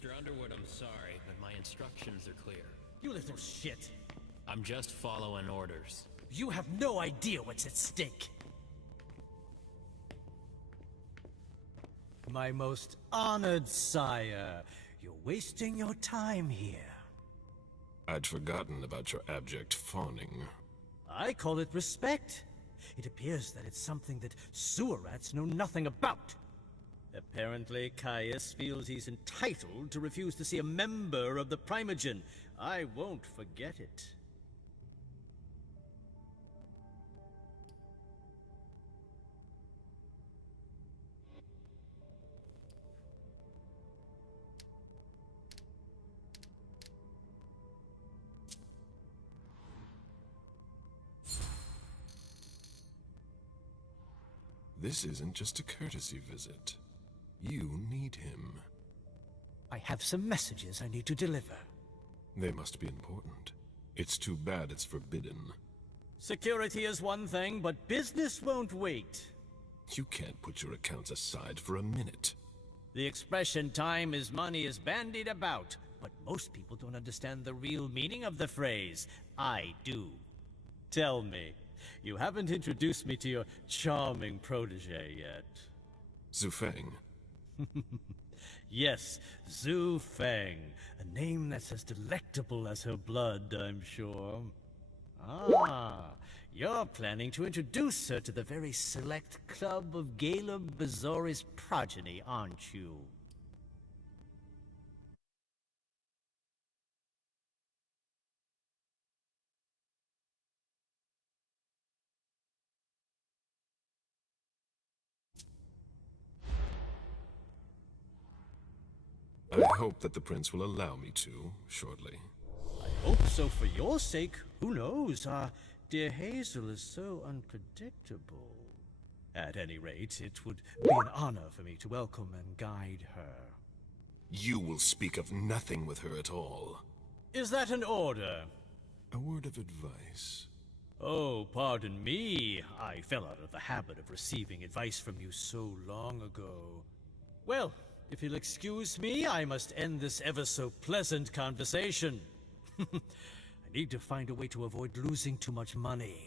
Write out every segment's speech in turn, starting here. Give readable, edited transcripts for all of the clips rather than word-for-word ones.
Mr. Underwood, I'm sorry, but my instructions are clear. You little shit. I'm just following orders. You have no idea what's at stake. My most honored sire, you're wasting your time here. I'd forgotten about your abject fawning. I call it respect. It appears that it's something that sewer rats know nothing about. Apparently, Caius feels he's entitled to refuse to see a member of the Primogen. I won't forget it. This isn't just a courtesy visit. You need him. I have some messages I need to deliver. They must be important. It's too bad it's forbidden. Security is one thing, but business won't wait. You can't put your accounts aside for a minute. The expression time is money is bandied about, but most people don't understand the real meaning of the phrase. I do. Tell me, you haven't introduced me to your charming protege yet. Zhu Feng. Yes, Zhu Feng. A name that's as delectable as her blood, I'm sure. Ah, you're planning to introduce her to the very select club of Gala Bazori's progeny, aren't you? I hope that the prince will allow me to, shortly. I hope so for your sake. Who knows? Dear Hazel is so unpredictable. At any rate, it would be an honor for me to welcome and guide her. You will speak of nothing with her at all. Is that an order? A word of advice. Oh, pardon me. I fell out of the habit of receiving advice from you so long ago. Well, if you'll excuse me, I must end this ever-so-pleasant conversation. I need to find a way to avoid losing too much money.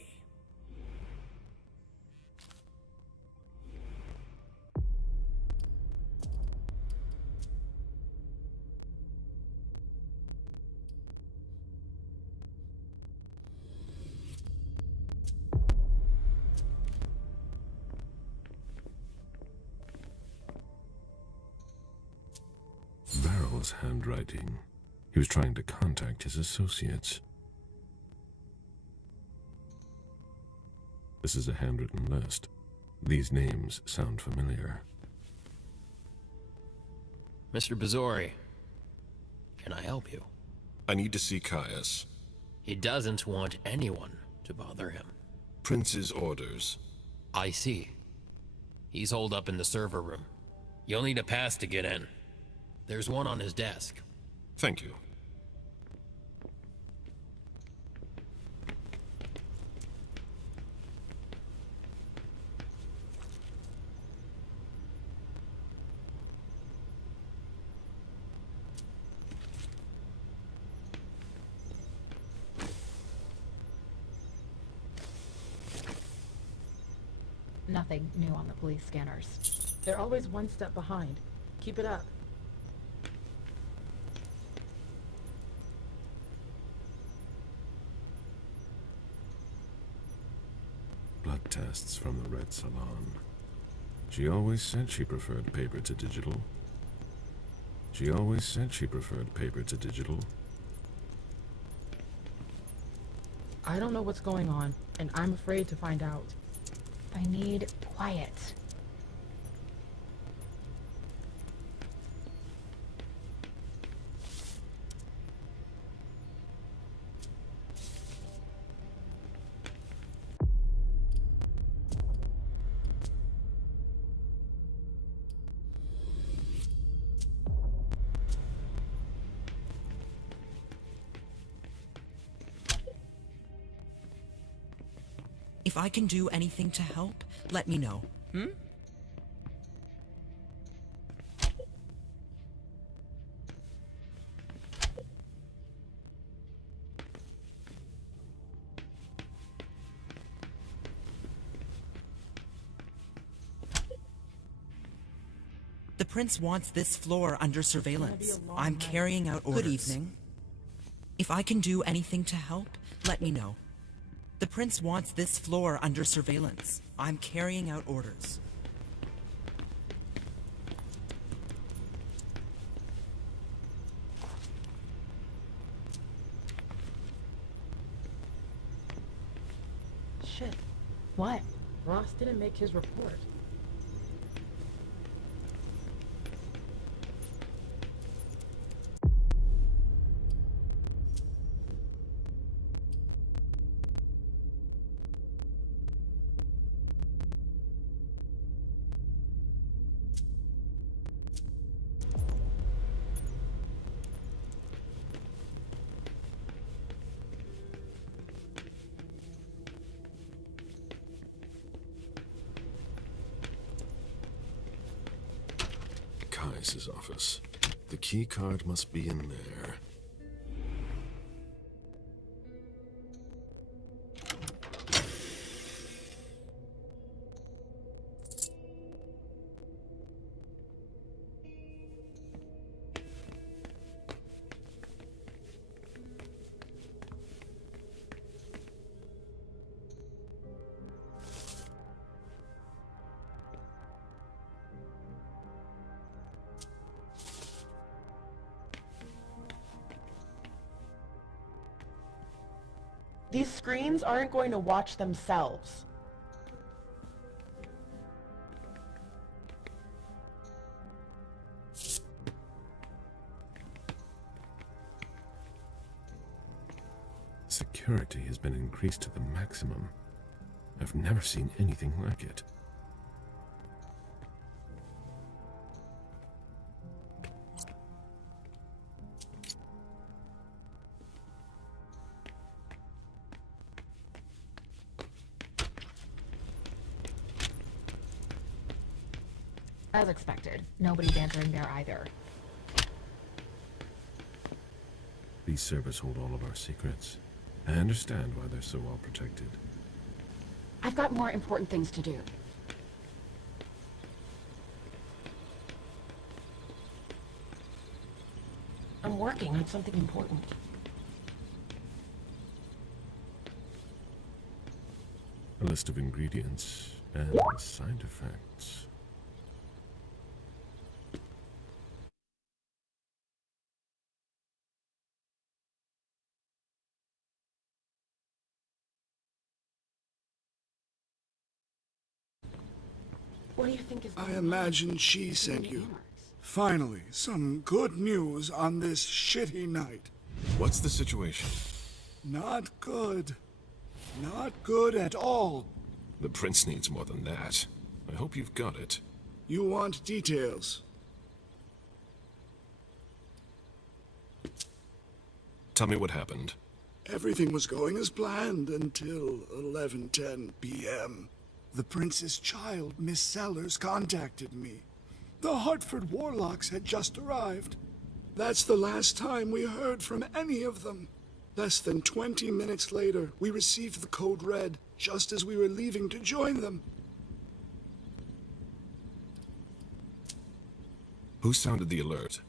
Barrel's handwriting. He was trying to contact his associates. This is a handwritten list. These names sound familiar. Mr. Bazori, can I help you? I need to see Caius. He doesn't want anyone to bother him. Prince's orders. I see. He's holed up in the server room. You'll need a pass to get in. There's one on his desk. Thank you. Nothing new on the police scanners. They're always one step behind. Keep it up. Blood tests from the Red Salon. She always said she preferred paper to digital. She always said she preferred paper to digital. I don't know what's going on, and I'm afraid to find out. I need quiet. If I can do anything to help, let me know. The prince wants this floor under surveillance. long I'm night. carrying out orders. Good evening. If I can do anything to help, let me know. The prince wants this floor under surveillance. I'm carrying out orders. Shit. What? Ross didn't make his report. Kai's office. The key card must be in there. These screens aren't going to watch themselves. Security has been increased to the maximum. I've never seen anything like it. As expected, nobody's answering there either. These servers hold all of our secrets. I understand why they're so well protected. I've got more important things to do. I'm working on something important. A list of ingredients and side effects. What do you think is I going on? imagine she sent you. Finally, some good news on this shitty night. What's the situation? Not good. Not good at all. The prince needs more than that. I hope you've got it. You want details. Tell me what happened. Everything was going as planned until 11:10 p.m. The prince's child, Miss Sellers, contacted me. The Hartford Warlocks had just arrived. That's the last time we heard from any of them. Less than 20 minutes later, we received the code red, just as we were leaving to join them. Who sounded the alert?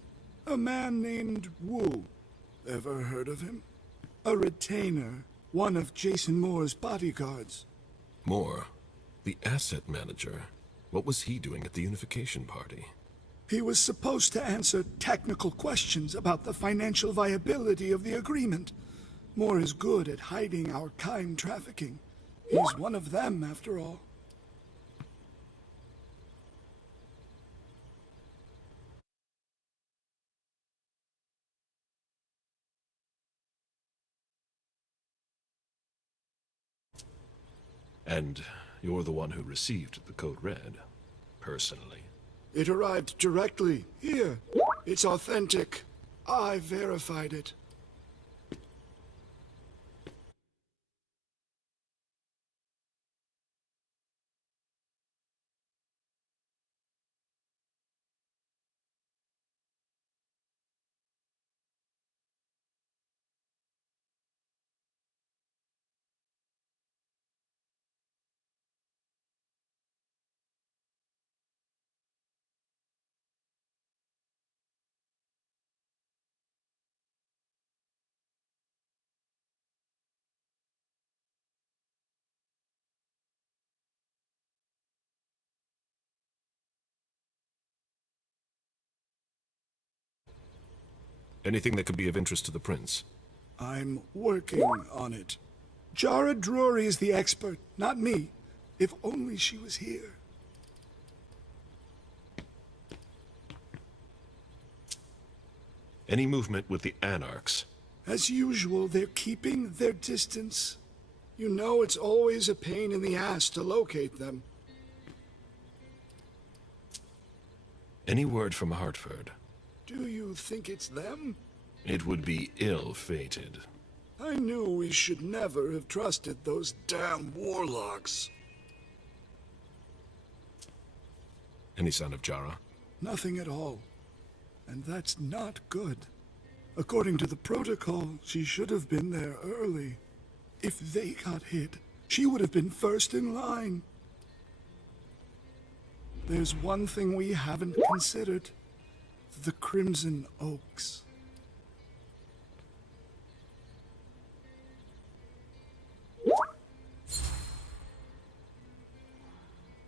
A man named Wu. Ever heard of him? A retainer, one of Jason Moore's bodyguards. Moore, the asset manager. What was he doing at the unification party? He was supposed to answer technical questions about the financial viability of the agreement. Moore is good at hiding our kind trafficking. He's one of them, after all. And you're the one who received the code red, personally. It arrived directly here. It's authentic. I verified it. Anything that could be of interest to the prince? I'm working on it. Jara Drury is the expert, not me. If only she was here. Any movement with the Anarchs? As usual, they're keeping their distance. You know it's always a pain in the ass to locate them. Any word from Hartford? Do you think it's them? It would be ill-fated. I knew we should never have trusted those damn warlocks. Any sign of Jara? Nothing at all. And that's not good. According to the protocol, she should have been there early. If they got hit, she would have been first in line. There's one thing we haven't considered. The Crimson Oaks.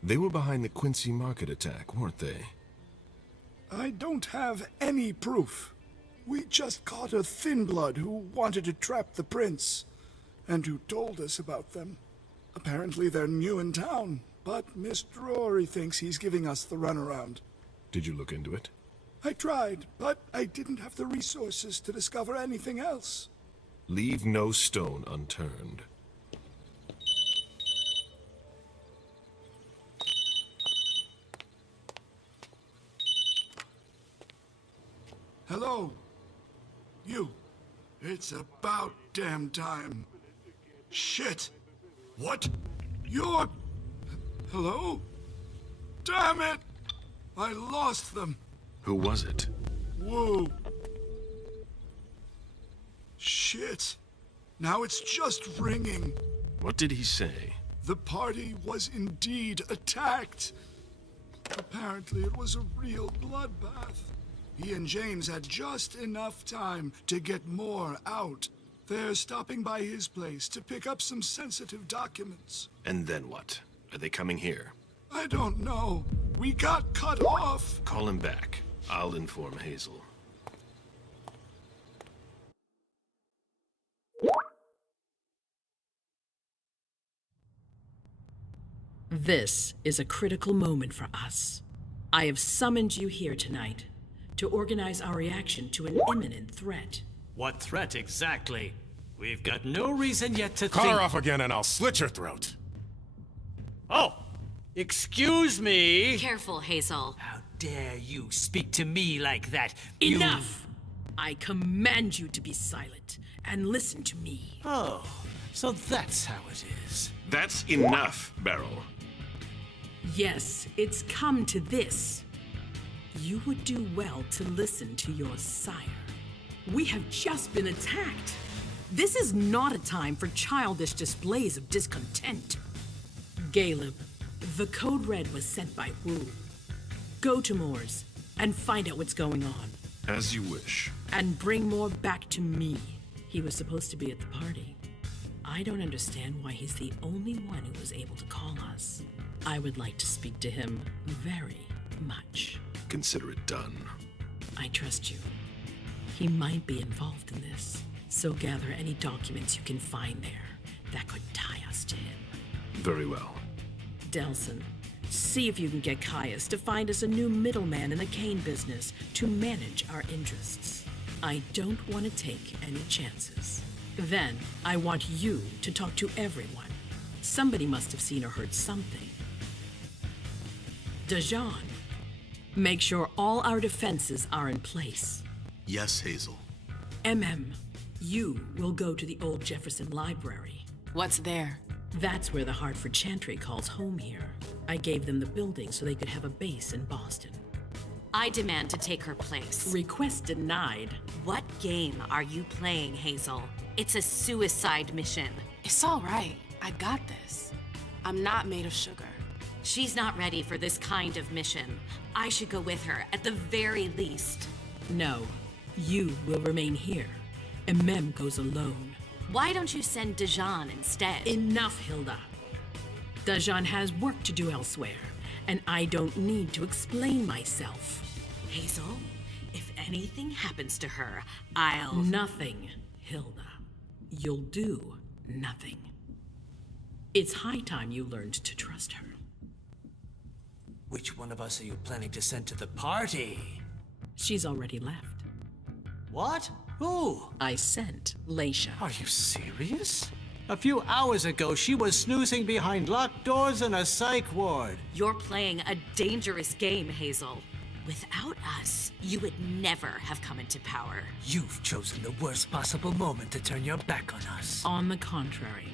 They were behind the Quincy Market attack, weren't they? I don't have any proof. We just caught a thin blood who wanted to trap the prince, and who told us about them. Apparently they're new in town, but Miss Drury thinks he's giving us the runaround. Did you look into it? I tried, but I didn't have the resources to discover anything else. Leave no stone unturned. Hello? You. It's about damn time. Shit! What? You're... Hello? Damn it! I lost them. Who was it? Whoa. Shit. Now it's just ringing. What did he say? The party was indeed attacked. Apparently it was a real bloodbath. He and James had just enough time to get more out. They're stopping by his place to pick up some sensitive documents. And then what? Are they coming here? I don't know. We got cut off. Call him back. I'll inform Hazel. This is a critical moment for us. I have summoned you here tonight to organize our reaction to an imminent threat. What threat exactly? We've got no reason yet to Call think... her off again and I'll slit your throat. Oh! Excuse me! Careful, Hazel. How dare you speak to me like that? Enough! I command you to be silent and listen to me. Oh, so that's how it is. That's enough, Beryl. Yes, it's come to this. You would do well to listen to your sire. We have just been attacked. This is not a time for childish displays of discontent. Caleb, the code red was sent by Wu. Go to Moore's and find out what's going on. As you wish. And bring Moore back to me. He was supposed to be at the party. I don't understand why he's the only one who was able to call us. I would like to speak to him very much. Consider it done. I trust you. He might be involved in this, so gather any documents you can find there that could tie us to him. Very well. Delson, see if you can get Caius to find us a new middleman in the cane business to manage our interests. I don't want to take any chances. Then, I want you to talk to everyone. Somebody must have seen or heard something. Dajan, make sure all our defenses are in place. Yes, Hazel. You will go to the old Jefferson Library. What's there? That's where the Hartford Chantry calls home here. I gave them the building so they could have a base in Boston. I demand to take her place. Request denied. What game are you playing, Hazel? It's a suicide mission. It's all right. I got this. I'm not made of sugar. She's not ready for this kind of mission. I should go with her, at the very least. No, you will remain here. Goes alone. Why don't you send Dajan instead? Enough, Hilda. Dajan has work to do elsewhere, and I don't need to explain myself. Hazel, if anything happens to her, I'll... Nothing, Hilda. You'll do nothing. It's high time you learned to trust her. Which one of us are you planning to send to the party? She's already left. What? Who? I sent Leisha. Are you serious? A few hours ago, she was snoozing behind locked doors in a psych ward. You're playing a dangerous game, Hazel. Without us, you would never have come into power. You've chosen the worst possible moment to turn your back on us. On the contrary,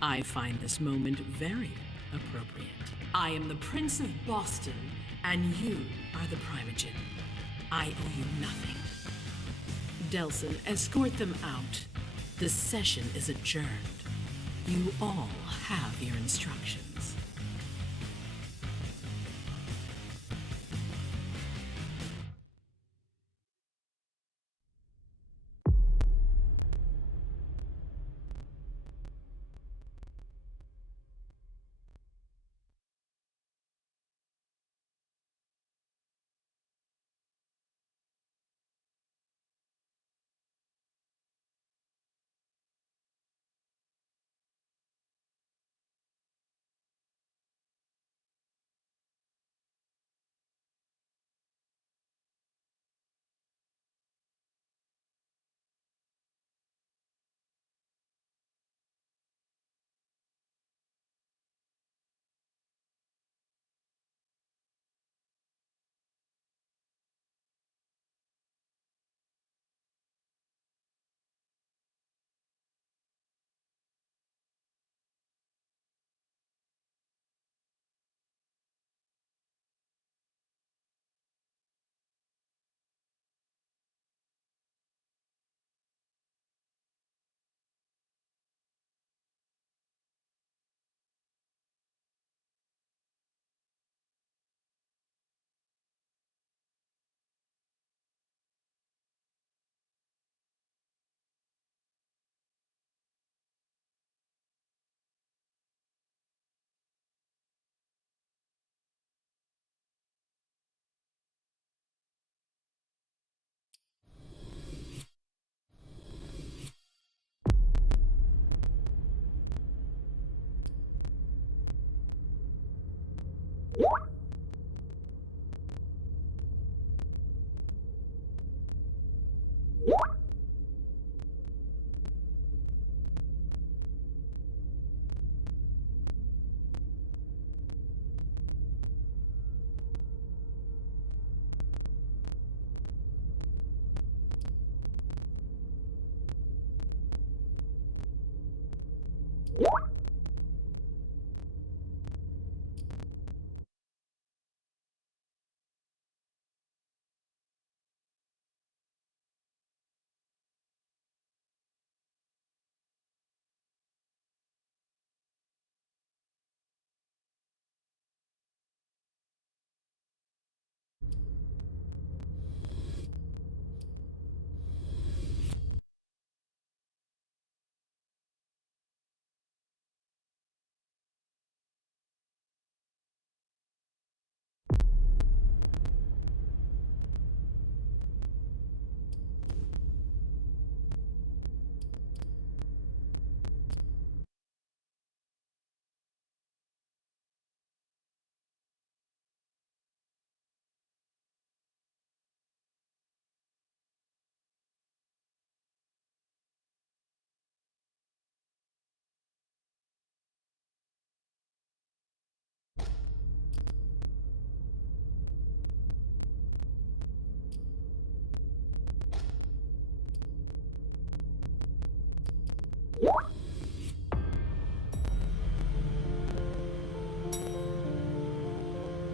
I find this moment very appropriate. I am the Prince of Boston, and you are the Primogen. I owe you nothing. Delson, escort them out. The session is adjourned. You all have your instructions.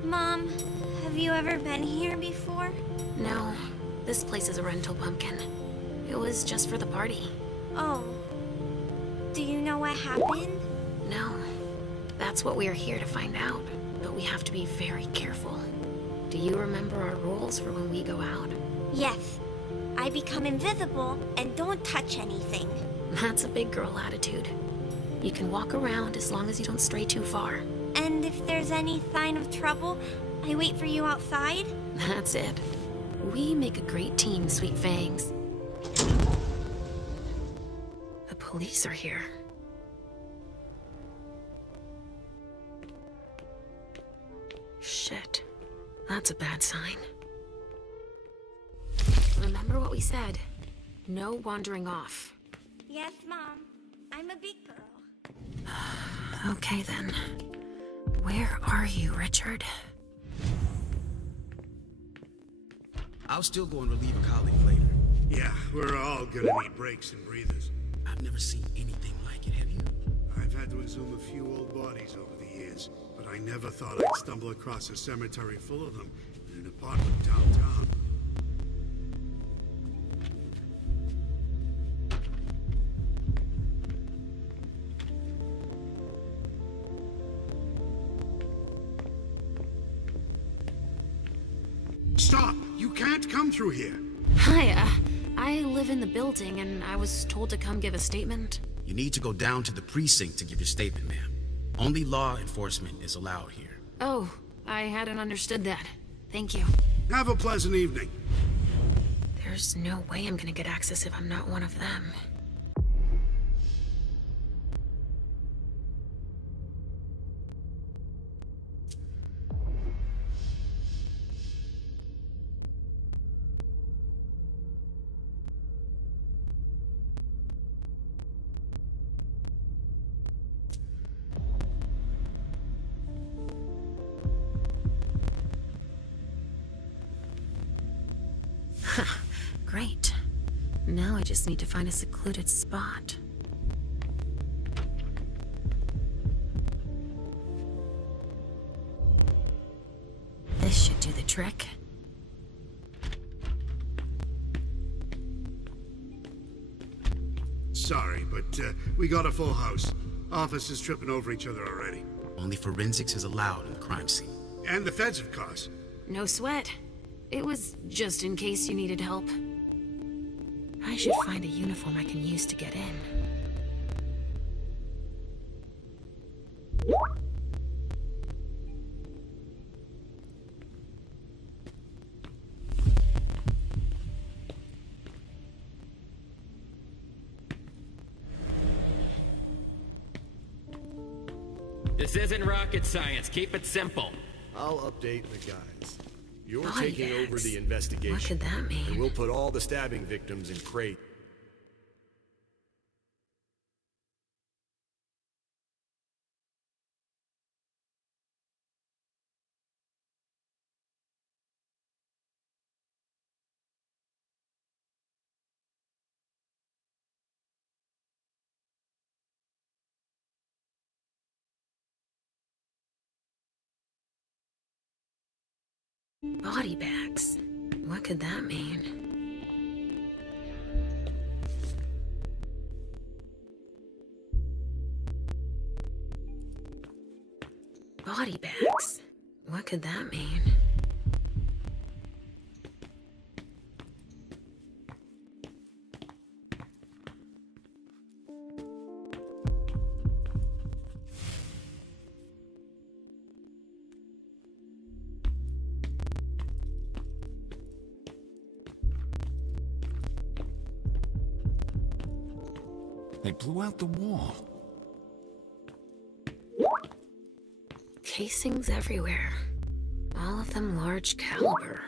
Mom, have you ever been here before? No, this place is a rental pumpkin. It was just for the party. Oh. Do you know what happened? No. That's what we are here to find out. But we have to be very careful. Do you remember our rules for when we go out? Yes. I become invisible and don't touch anything. That's a big girl attitude. You can walk around as long as you don't stray too far. And if there's any sign of trouble, I wait for you outside? That's it. We make a great team, Sweet Fangs. The police are here. Shit. That's a bad sign. Remember what we said. No wandering off. Yes, Mom. I'm a big girl. Okay then. Where are you, Richard? I'll still go and relieve a colleague later. Yeah, we're all gonna need breaks and breathers. I've never seen anything like it, have you? I've had to exhume a few old bodies over the years, but I never thought I'd stumble across a cemetery full of them in an apartment downtown. Stop! You can't come through here! Hi, I live in the building and I was told to come give a statement. You need to go down to the precinct to give your statement, ma'am. Only law enforcement is allowed here. Oh, I hadn't understood that. Thank you. Have a pleasant evening. There's no way I'm gonna get access if I'm not one of them. Great. Now I just need to find a secluded spot. This should do the trick. Sorry, but we got a full house. Officers tripping over each other already. Only forensics is allowed in the crime scene. And the feds, of course. No sweat. It was just in case you needed help. I should find a uniform I can use to get in. This isn't rocket science. Keep it simple. I'll update the guys. You're Body taking over bags. the investigation. What could that mean? And we'll put all the stabbing victims in crate. Body bags. What could that mean? Body bags. What could that mean? They blew out the wall. Casings everywhere. All of them large caliber.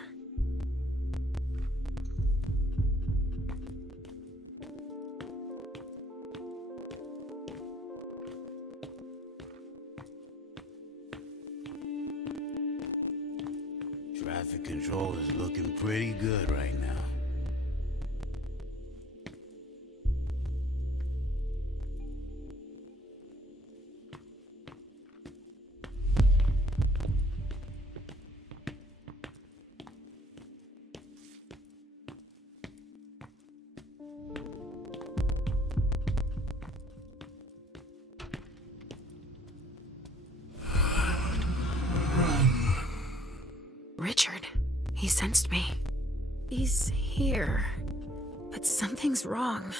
Traffic control is looking pretty good right now. Richard. He sensed me. He's here. But something's wrong.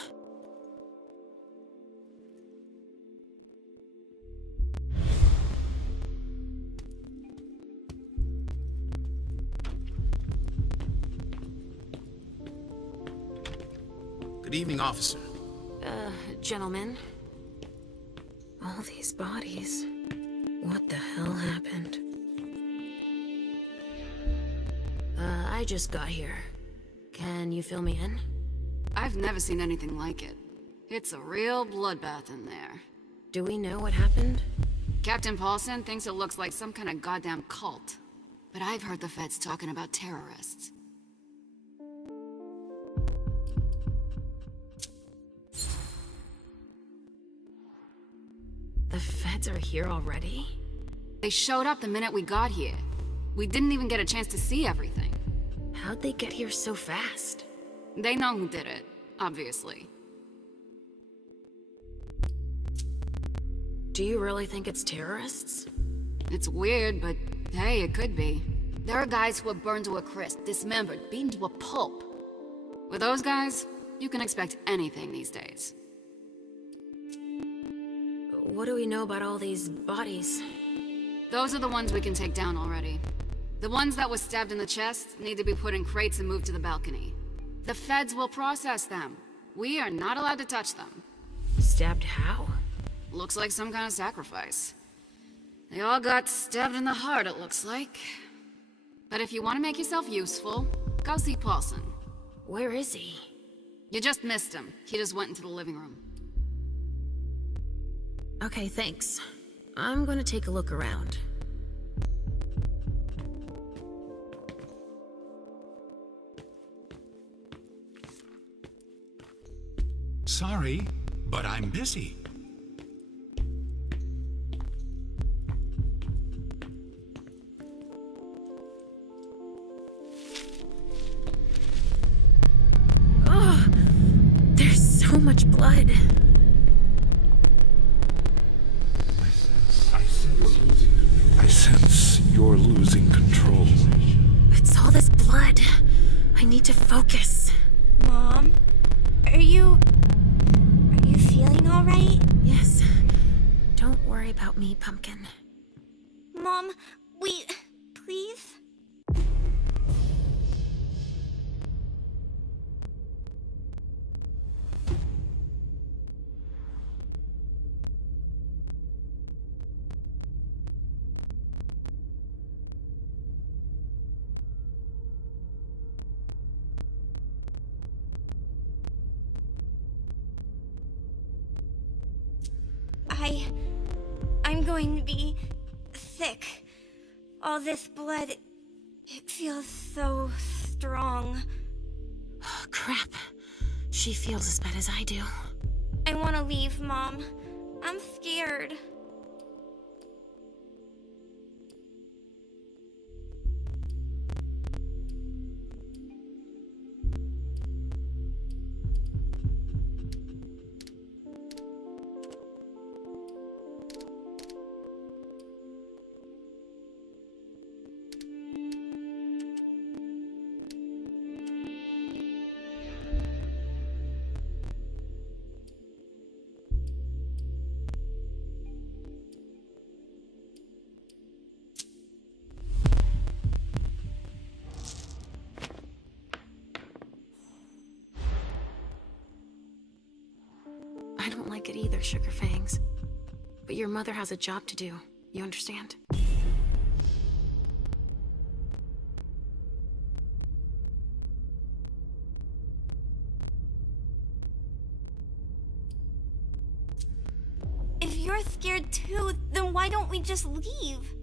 Good evening, officer. Gentlemen. All these bodies. What the hell happened? I just got here. Can you fill me in? I've never seen anything like it. It's a real bloodbath in there. Do we know what happened? Captain Paulson thinks it looks like some kind of goddamn cult. But I've heard the feds talking about terrorists. The feds are here already? They showed up the minute we got here. We didn't even get a chance to see everything. How'd they get here so fast? They know who did it, obviously. Do you really think it's terrorists? It's weird, but hey, it could be. There are guys who are burned to a crisp, dismembered, beaten to a pulp. With those guys, you can expect anything these days. What do we know about all these bodies? Those are the ones we can take down already. The ones that were stabbed in the chest need to be put in crates and moved to the balcony. The feds will process them. We are not allowed to touch them. Stabbed how? Looks like some kind of sacrifice. They all got stabbed in the heart, it looks like. But if you want to make yourself useful, go see Paulson. Where is he? You just missed him. He just went into the living room. Okay, thanks. I'm gonna take a look around. Sorry, but I'm busy. Oh, there's so much blood. I sense you're losing control. It's all this blood. I need to focus. Mom? Are you feeling alright? Yes. Don't worry about me, Pumpkin. Mom, wait, please? I'm going to be sick. All this blood, it feels so strong. Crap. She feels as bad as I do. I want to leave, Mom. I'm scared. I don't like it either, Sugar Fangs. But your mother has a job to do. You understand? If you're scared too, then why don't we just leave?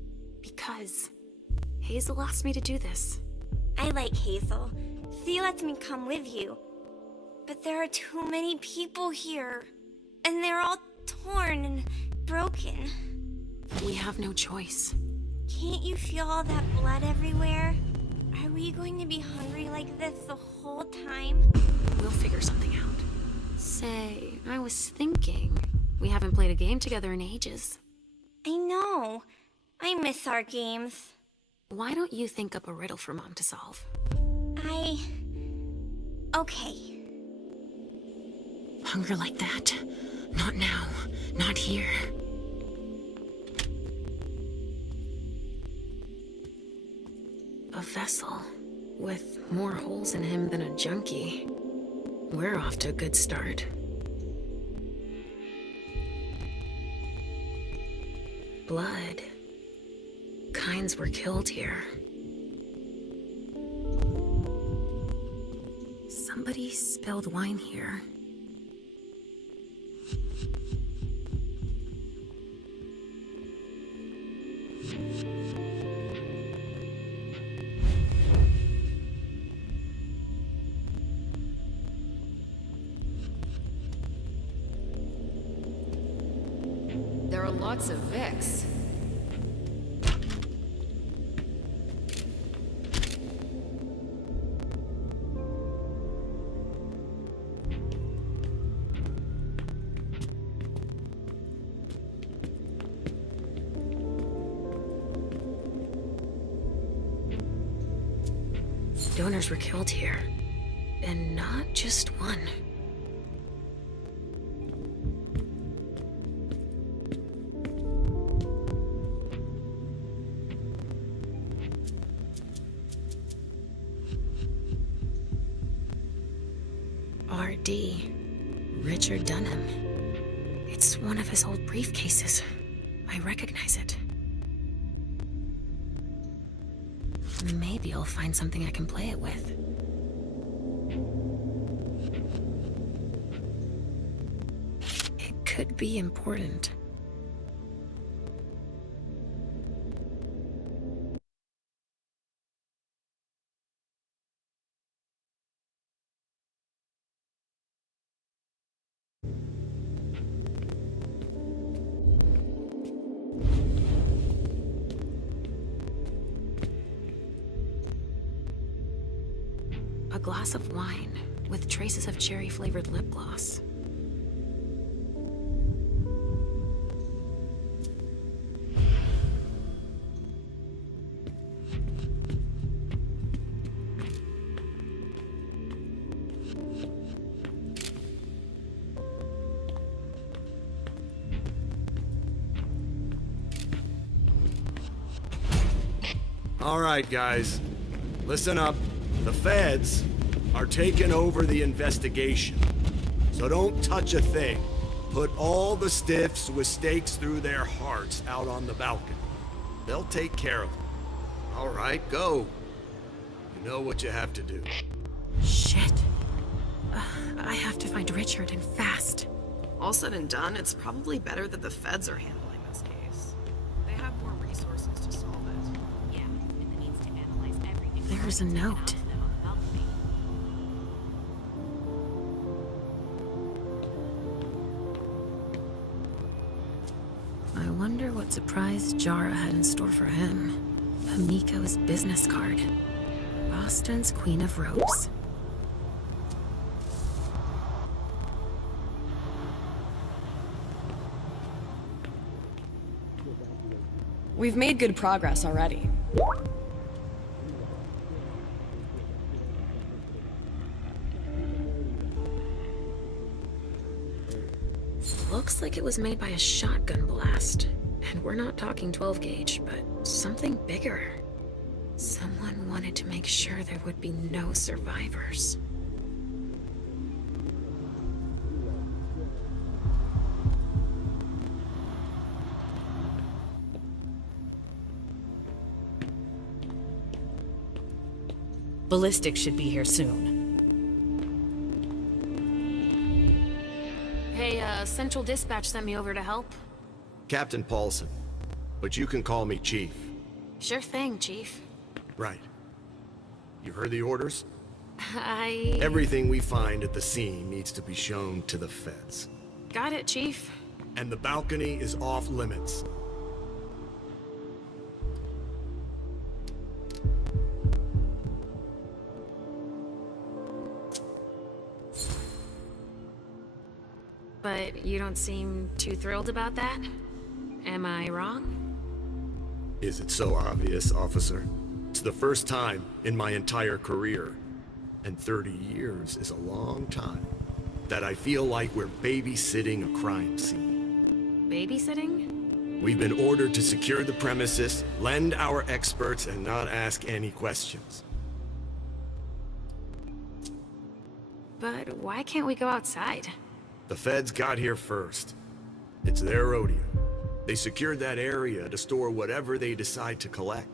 Because Hazel asked me to do this. I like Hazel. She lets me come with you. But there are too many people here. And they're all torn and broken. We have no choice. Can't you feel all that blood everywhere? Are we going to be hungry like this the whole time? We'll figure something out. Say, I was thinking, we haven't played a game together in ages. I know. I miss our games. Why don't you think up a riddle for Mom to solve? Okay. Hunger like that? Not now. Not here. A vessel with more holes in him than a junkie. we're off to a good start. Blood. Kinds were killed here. Somebody spilled wine here. There are lots of Vicks. Donors were killed here. And not just one. R.D. Richard Dunham. It's one of his old briefcases. I recognize it. Maybe I'll find something I can play it with. It could be important. A glass of wine with traces of cherry-flavored lip gloss. All right, guys. Listen up. The feds are taking over the investigation. So don't touch a thing. Put all the stiffs with stakes through their hearts out on the balcony. They'll take care of them. All right, go. You know what you have to do. Shit. I have to find Richard and fast. All said and done, it's probably better that the feds are handling this case. They have more resources to solve it. Yeah, and it needs to analyze everything. There's a note. I wonder what surprise Jara had in store for him. Hamiko's business card. Boston's Queen of Ropes. We've made good progress already. Looks like it was made by a shotgun blast. And we're not talking 12 gauge, but something bigger. Someone wanted to make sure there would be no survivors. Ballistics should be here soon. Hey, Central Dispatch sent me over to help. Captain Paulson. But you can call me Chief. Sure thing, Chief. Right. You heard the orders? Everything we find at the scene needs to be shown to the feds. Got it, Chief. And the balcony is off limits. But you don't seem too thrilled about that? Am I wrong? Is it so obvious, officer? It's the first time in my entire career, and 30 years is a long time, that I feel like we're babysitting a crime scene. Babysitting? We've been ordered to secure the premises, lend our experts, and not ask any questions. But why can't we go outside? The feds got here first. It's their rodeo. They secured that area to store whatever they decide to collect.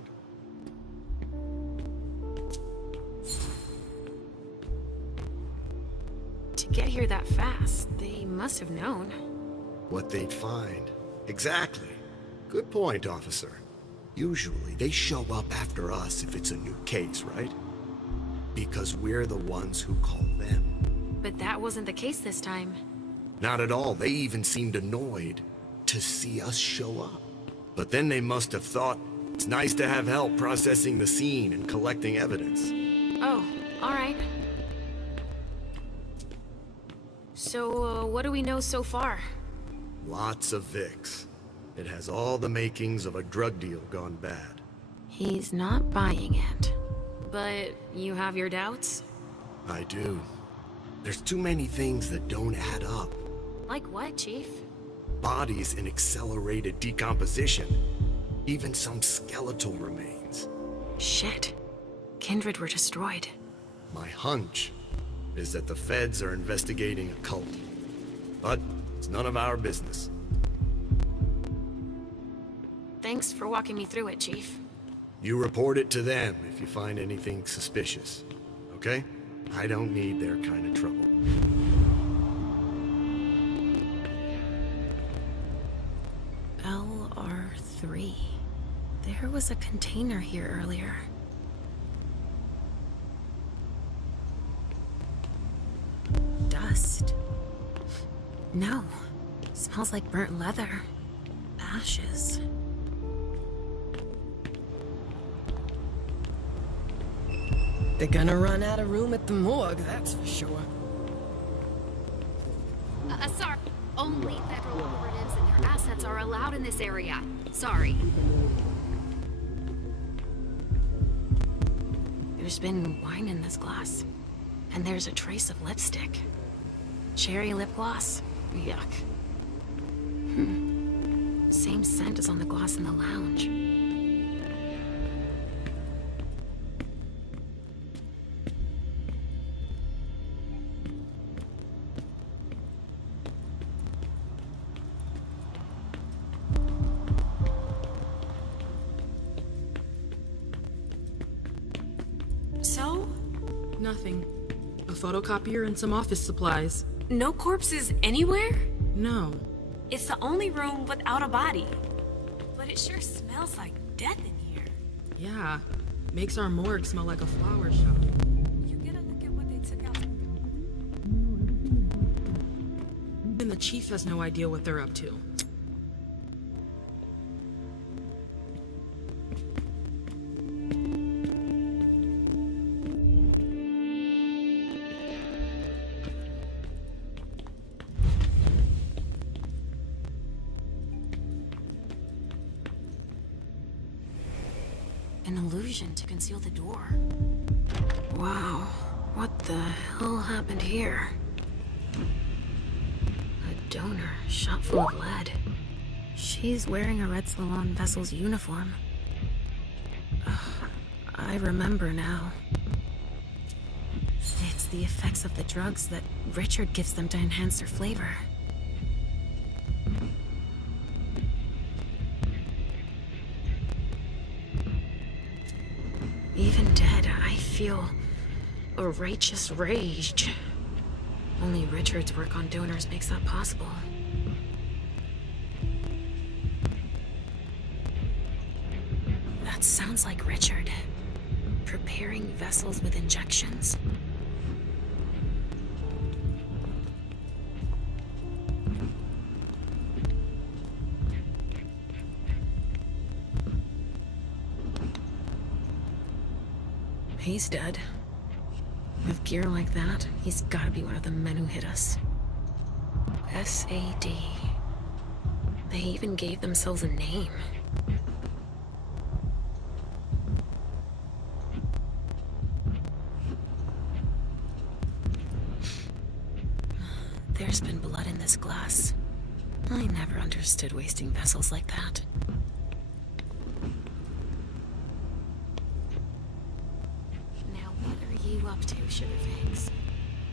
To get here that fast, they must have known. What they'd find. Exactly. Good point, officer. Usually, they show up after us if it's a new case, right? Because we're the ones who call them. But that wasn't the case this time. Not at all. They even seemed annoyed to see us show up. But then they must have thought it's nice to have help processing the scene and collecting evidence. Oh, alright. So, what do we know so far? Lots of Vicks. It has all the makings of a drug deal gone bad. He's not buying it. But you have your doubts? I do. There's too many things that don't add up. Like what, Chief? Bodies in accelerated decomposition. Even some skeletal remains. Shit. Kindred were destroyed. My hunch is that the feds are investigating a cult. But it's none of our business. Thanks for walking me through it, Chief. You report it to them if you find anything suspicious, okay? I don't need their kind of trouble. LR3. There was a container here earlier. Dust. No. Smells like burnt leather. Ashes. They're gonna run out of room at the morgue, that's for sure. Sorry. Only federal operatives and their assets are allowed in this area. Sorry. There's been wine in this glass. And there's a trace of lipstick. Cherry lip gloss. Yuck. Same scent as on the glass in the lounge. So? Nothing. A photocopier and some office supplies. No corpses anywhere? No. It's the only room without a body. But it sure smells like death in here. Yeah. Makes our morgue smell like a flower shop. You get a look at what they took out. And the chief has no idea what they're up to. An illusion to conceal the door. Wow, what the hell happened here? A donor shot full of lead. She's wearing a Red Salon vessel's uniform. I remember now. It's the effects of the drugs that Richard gives them to enhance their flavor. Even dead, I feel a righteous rage. Only Richard's work on donors makes that possible. That sounds like Richard. Preparing vessels with injections. He's dead. With gear like that, he's gotta be one of the men who hit us. SAD. They even gave themselves a name. There's been blood in this glass. I never understood wasting vessels like that. Now what are you up to, Sugarfangs?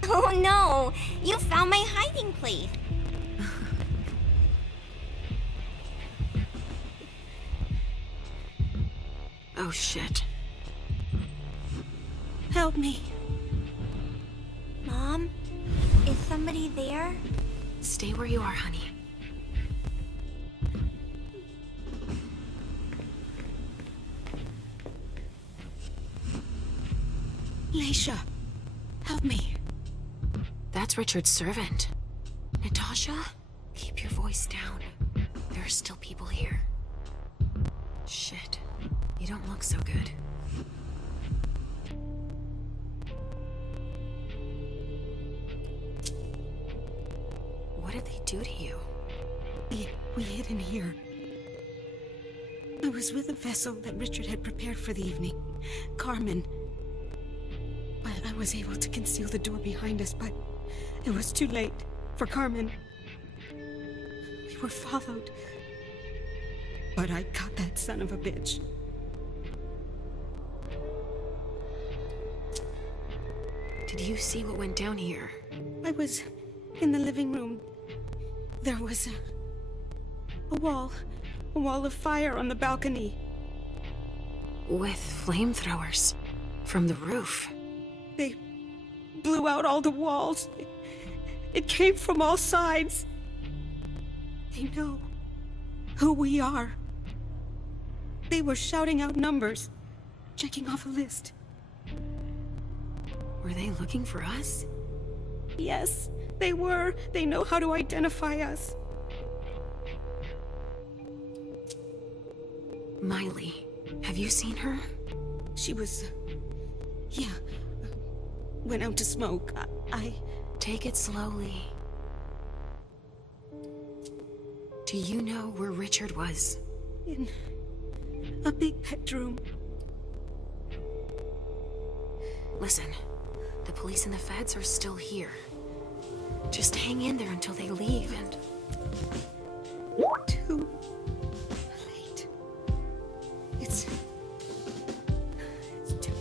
Oh no! You found my hiding place! Oh shit. Help me. Mom? Is somebody there? Stay where you are, honey. Leisha, help me. That's Richard's servant. Natasha, keep your voice down. There are still people here. Shit. You don't look so good. What did they do to you? We hid in here. I was with a vessel that Richard had prepared for the evening. Carmen. I was able to conceal the door behind us, but it was too late for Carmen. We were followed. But I caught that son of a bitch. Did you see what went down here? I was in the living room. There was a wall of fire on the balcony. With flamethrowers from the roof. They blew out all the walls. It came from all sides. They know who we are. They were shouting out numbers, checking off a list. Were they looking for us? Yes, they were. They know how to identify us. Miley, have you seen her? She was... yeah. Went out to smoke. I... Take it slowly. Do you know where Richard was? In a big bedroom. Listen, the police and the feds are still here. Just hang in there until they leave and... Too late. It's too late.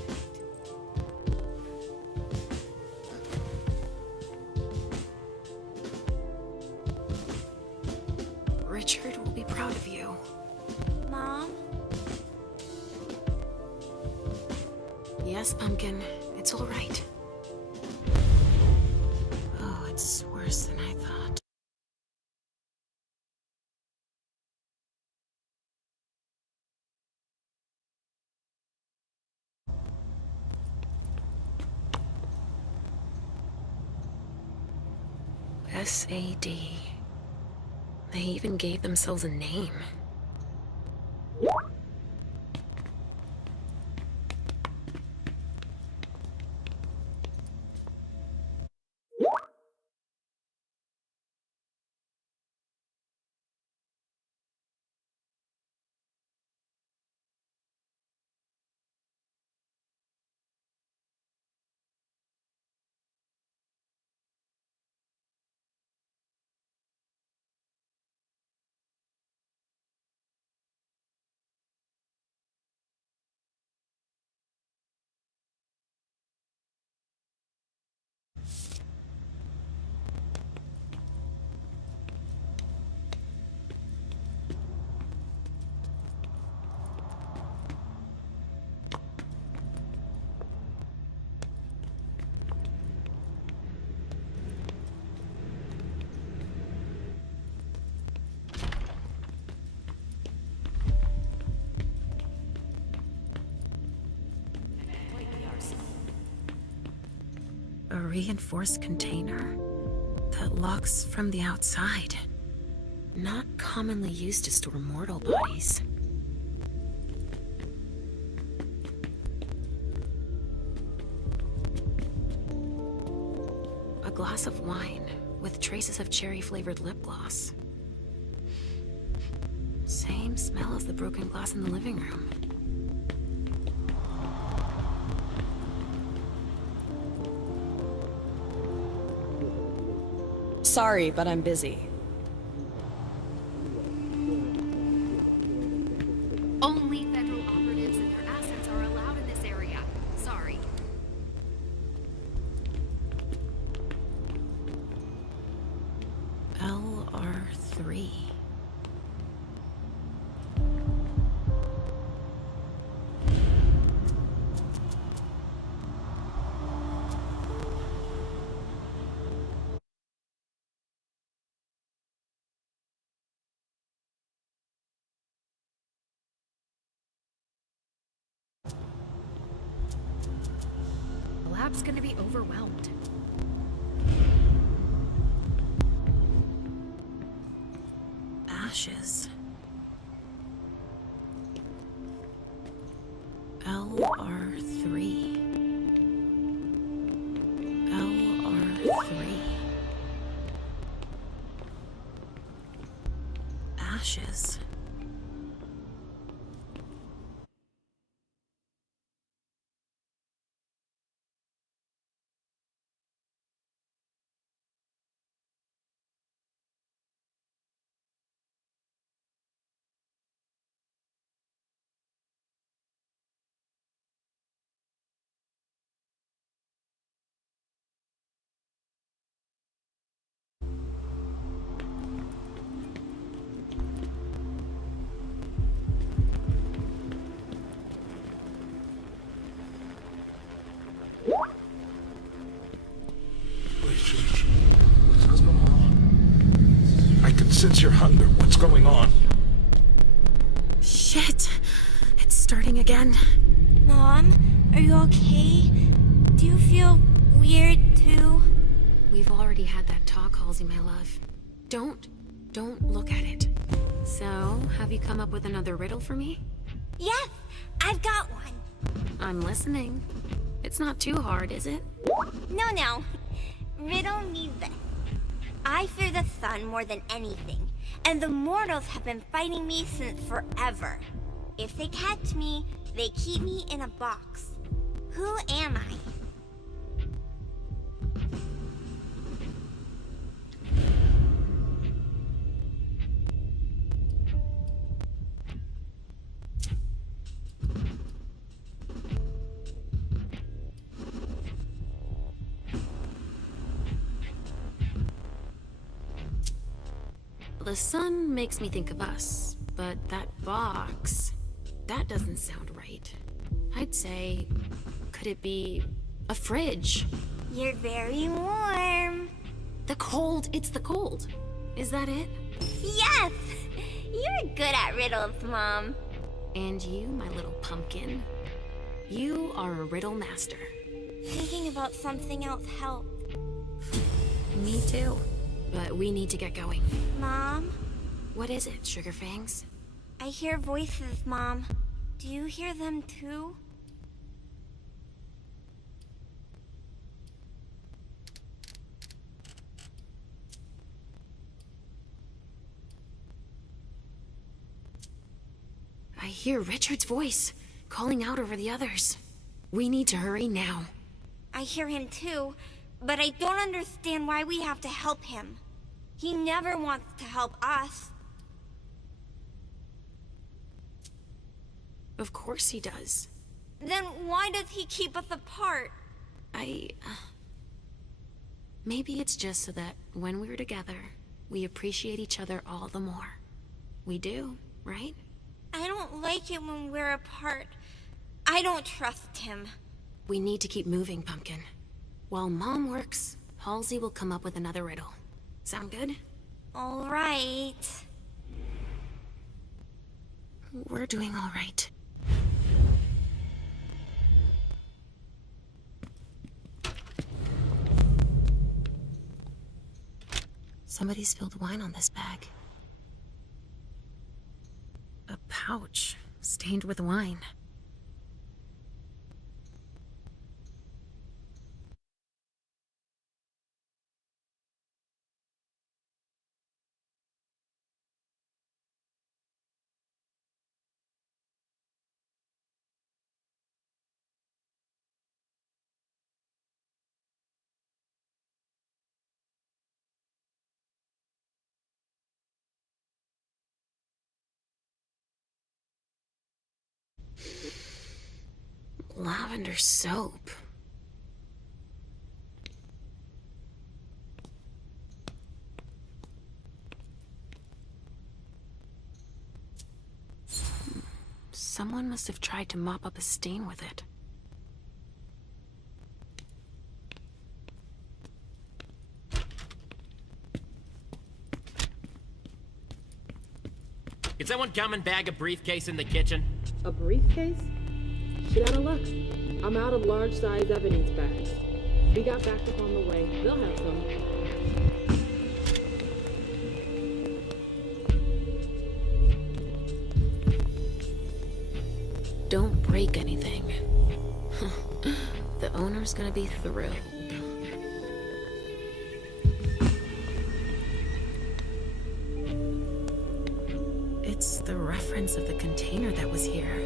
Richard will be proud of you. Mom? Yes, Pumpkin. It's all right. Oh, it's worse than I thought. SAD. They even gave themselves a name. A reinforced container that locks from the outside. Not commonly used to store mortal bodies. A glass of wine with traces of cherry-flavored lip gloss. Same smell as the broken glass in the living room. Sorry, but I'm busy. Only federal operatives and their assets are allowed in this area. Sorry. LR3. The lab's gonna be overwhelmed. Ashes. LR3. LR3. Ashes. What's going on? I can sense your hunger. What's going on? Shit! It's starting again. Mom, are you okay? Do you feel weird too? We've already had that talk, Halsey, my love. Don't look at it. So, have you come up with another riddle for me? Yes, I've got one. I'm listening. It's not too hard, is it? No. Riddle me this. I fear the sun more than anything, and the mortals have been fighting me since forever. If they catch me, they keep me in a box. Who am I? The sun makes me think of us, but that box, that doesn't sound right. I'd say, could it be a fridge? You're very warm. The cold, it's the cold. Is that it? Yes! You're good at riddles, Mom. And you, my little pumpkin, you are a riddle master. Thinking about something else helped. Me too. But we need to get going. Mom? What is it, Sugar Fangs? I hear voices, Mom. Do you hear them too? I hear Richard's voice, calling out over the others. We need to hurry now. I hear him too, but I don't understand why we have to help him. He never wants to help us. Of course he does. Then why does he keep us apart? Maybe it's just so that when we're together, we appreciate each other all the more. We do, right? I don't like it when we're apart. I don't trust him. We need to keep moving, Pumpkin. While Mom works, Halsey will come up with another riddle. Sound good? All right. We're doing all right. Somebody spilled wine on this bag. A pouch stained with wine. Lavender soap. Someone must have tried to mop up a stain with it. Can someone come and bag a briefcase in the kitchen? A briefcase? Shit out of luck. I'm out of large-size evidence bags. We got backup on the way. They'll have some. Don't break anything. The owner's gonna be thrilled. It's the reference of the container that was here.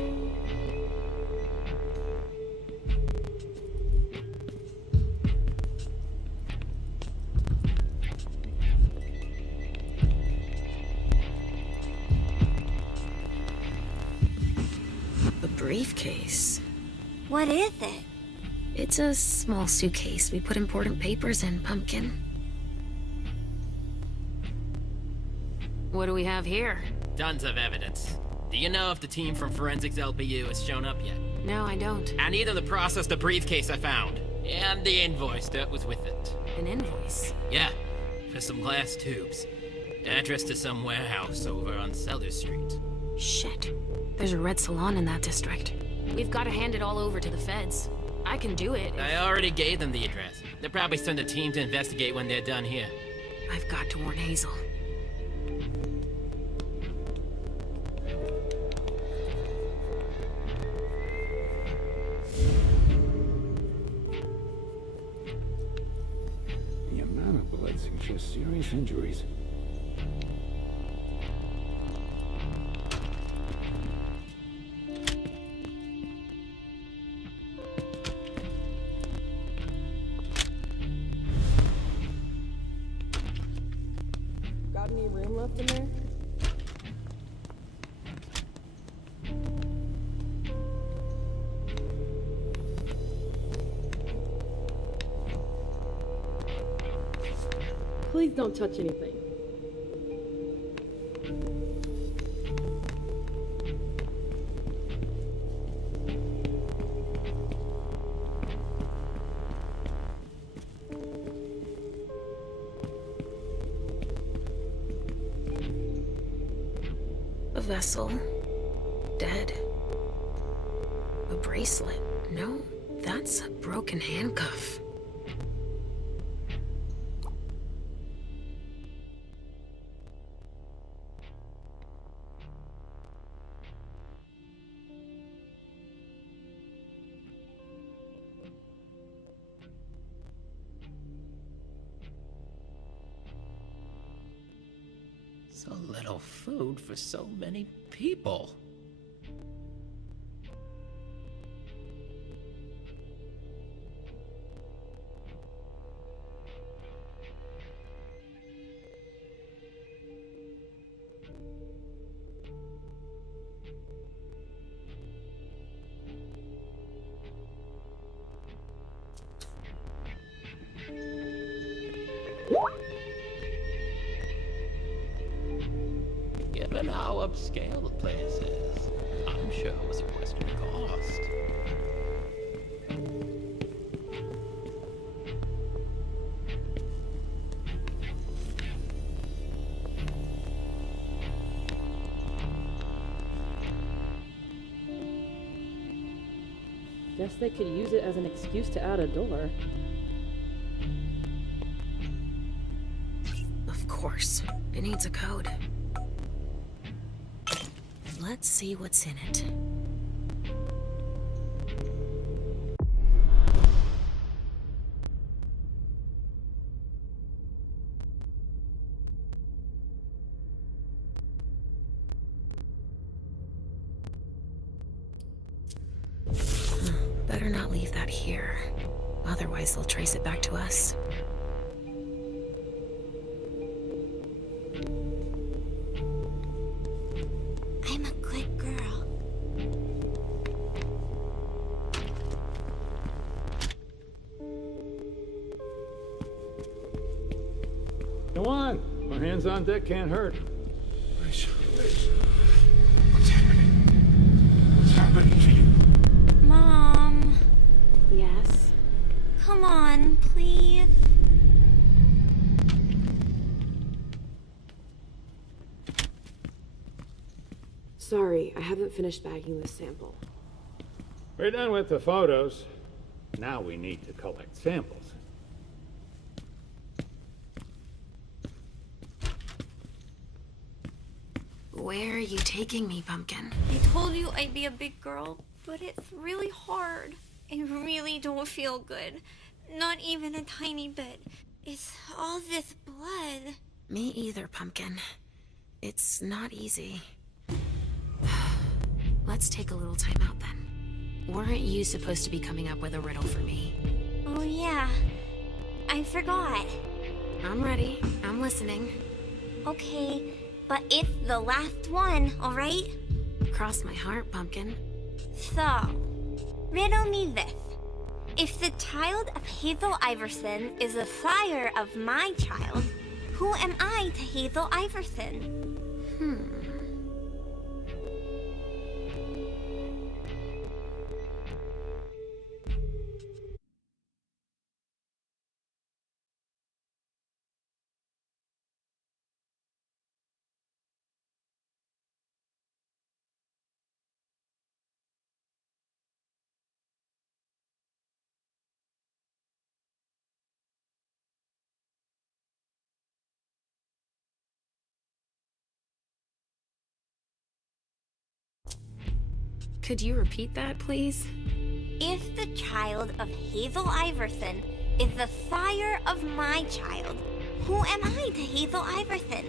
A briefcase. What is it? It's a small suitcase. We put important papers in, Pumpkin. What do we have here? Tons of evidence. Do you know if the team from Forensics LPU has shown up yet? No, I don't. I need them to process the briefcase I found. And the invoice that was with it. An invoice? Yeah, for some glass tubes. Address to some warehouse over on Cellar Street. Shit. There's a red salon in that district. We've got to hand it all over to the feds. I can do it. I already gave them the address. They'll probably send a team to investigate when they're done here. I've got to warn Hazel. The amount of blood suggests serious injuries. Got any room left in there? Please don't touch anything. A vessel. Dead. A bracelet. No, that's a broken handcuff. So little food for so many people. Given how upscale the place is, I'm sure it was a question of cost. Guess they could use it as an excuse to add a door. Of course. It needs a code. Let's see what's in it. Better not leave that here. Otherwise, they'll trace it back to us. I'm a good girl. Go on. Our hands on deck can't hurt. What's happening? What's happened to you? Mom. Yes? Come on, please. Sorry, I haven't finished bagging this sample. We're done with the photos. Now we need to collect samples. Where are you taking me, Pumpkin? I told you I'd be a big girl, but it's really hard. I really don't feel good. Not even a tiny bit. It's all this blood. Me either, Pumpkin. It's not easy. Let's take a little time out then. Weren't you supposed to be coming up with a riddle for me? Oh yeah, I forgot. I'm ready. I'm listening. Okay, but it's the last one, alright? Cross my heart, Pumpkin. So, riddle me this. If the child of Hazel Iverson is the sire of my child, who am I to Hazel Iverson? Could you repeat that, please? If the child of Hazel Iverson is the sire of my child, who am I to Hazel Iverson?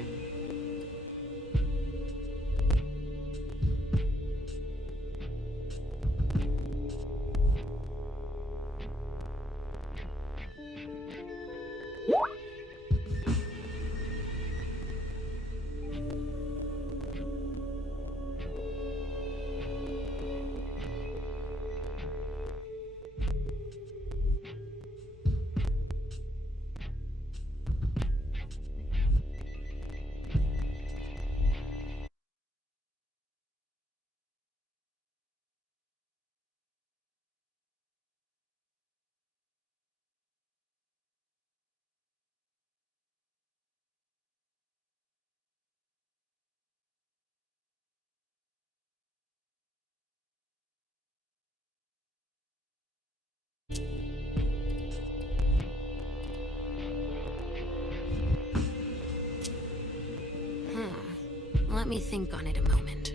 Let me think on it a moment.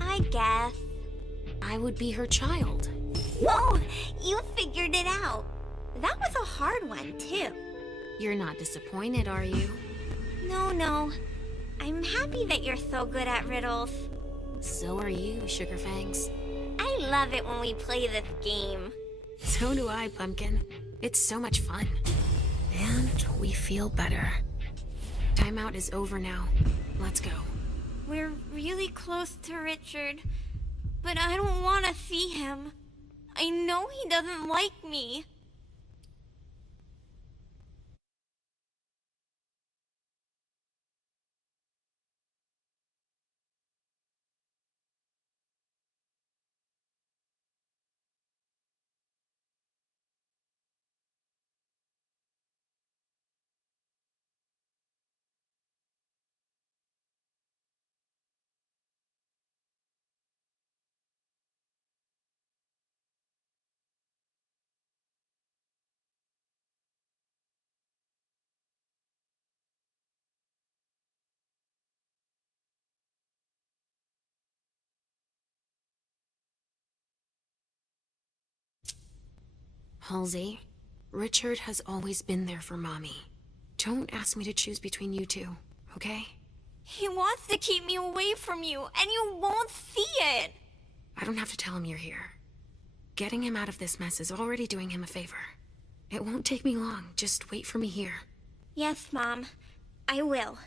I guess. I would be her child. Oh, you figured it out. That was a hard one, too. You're not disappointed, are you? No. I'm happy that you're so good at riddles. So are you, Sugarfangs. I love it when we play this game. So do I, Pumpkin. It's so much fun. And we feel better. Timeout is over now. Let's go. We're really close to Richard, but I don't want to see him. I know he doesn't like me. Halsey, Richard has always been there for Mommy. Don't ask me to choose between you two, okay? He wants to keep me away from you, and you won't see it. I don't have to tell him you're here. Getting him out of this mess is already doing him a favor. It won't take me long. Just wait for me here. Yes, Mom. I will.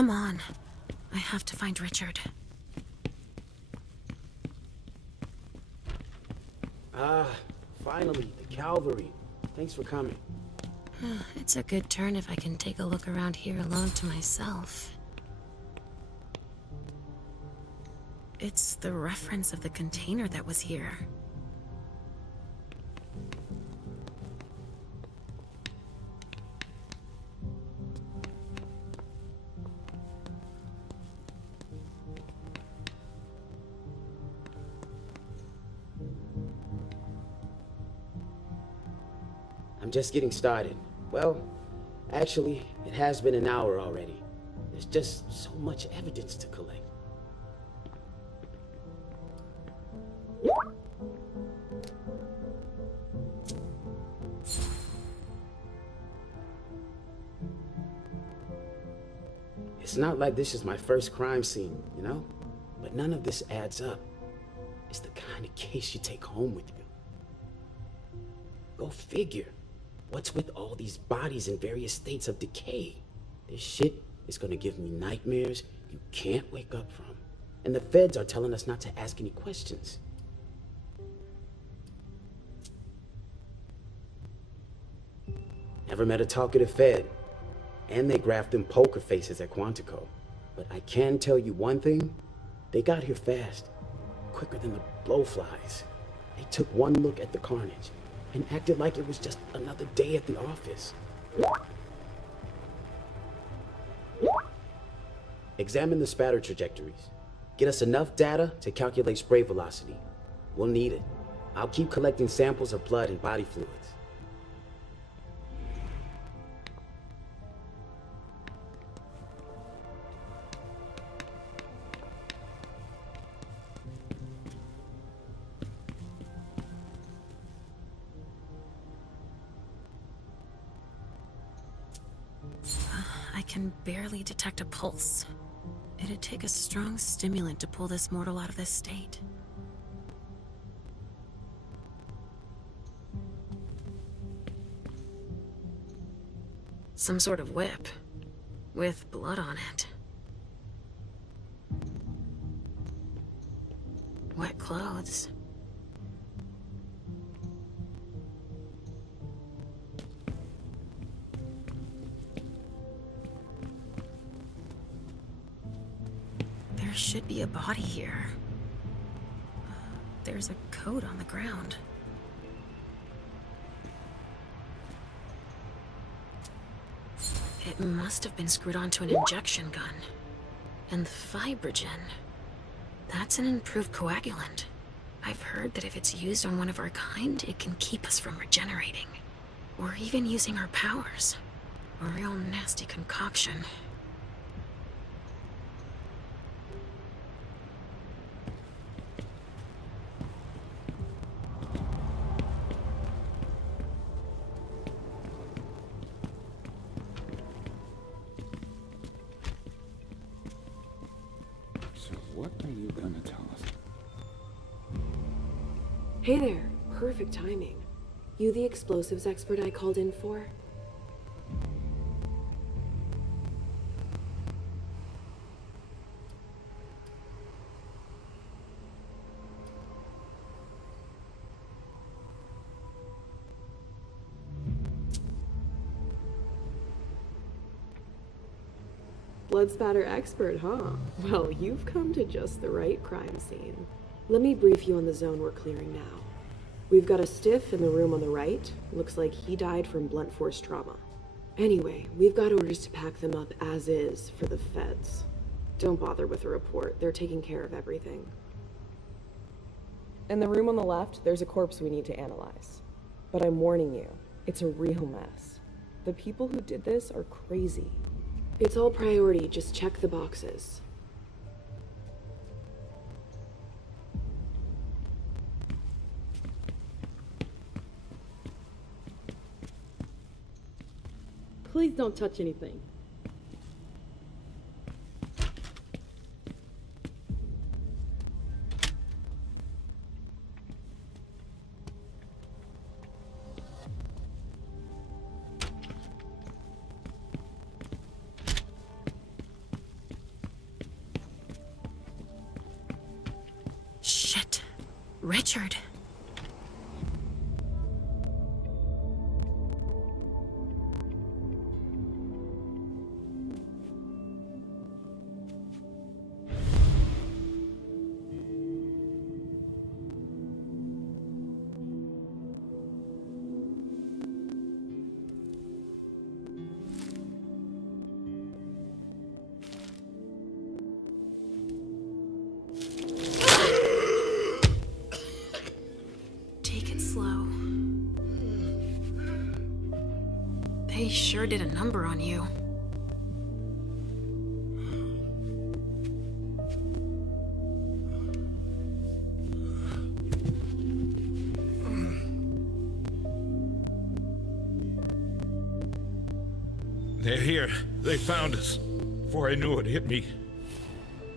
Come on. I have to find Richard. Ah, finally, the cavalry. Thanks for coming. It's a good turn if I can take a look around here alone to myself. It's the reference of the container that was here. I'm just getting started. Well, actually, it has been an hour already. There's just so much evidence to collect. It's not like this is my first crime scene, you know? But none of this adds up. It's the kind of case you take home with you. Go figure. What's with all these bodies in various states of decay? This shit is gonna give me nightmares you can't wake up from. And the feds are telling us not to ask any questions. Never met a talkative fed. And they graphed them poker faces at Quantico. But I can tell you one thing. They got here fast. Quicker than the blowflies. They took one look at the carnage and acted like it was just another day at the office. Examine the spatter trajectories. Get us enough data to calculate spray velocity. We'll need it. I'll keep collecting samples of blood and body fluids. I can barely detect a pulse. It'd take a strong stimulant to pull this mortal out of this state. Some sort of whip, with blood on it. Wet clothes. There should be a body here. There's a coat on the ground. It must have been screwed onto an injection gun. And the fibrogen. That's an improved coagulant. I've heard that if it's used on one of our kind, it can keep us from regenerating. Or even using our powers. A real nasty concoction. What are you gonna tell us? Hey there. Perfect timing. You the explosives expert I called in for? Blood spatter expert, huh? Well, you've come to just the right crime scene. Let me brief you on the zone we're clearing now. We've got a stiff in the room on the right. Looks like he died from blunt force trauma. Anyway, we've got orders to pack them up as is for the feds. Don't bother with a report. They're taking care of everything. In the room on the left, there's a corpse we need to analyze. But I'm warning you, it's a real mess. The people who did this are crazy. It's all priority, just check the boxes. Please don't touch anything. Richard. They sure did a number on you. They're here. They found us. Before I knew it hit me,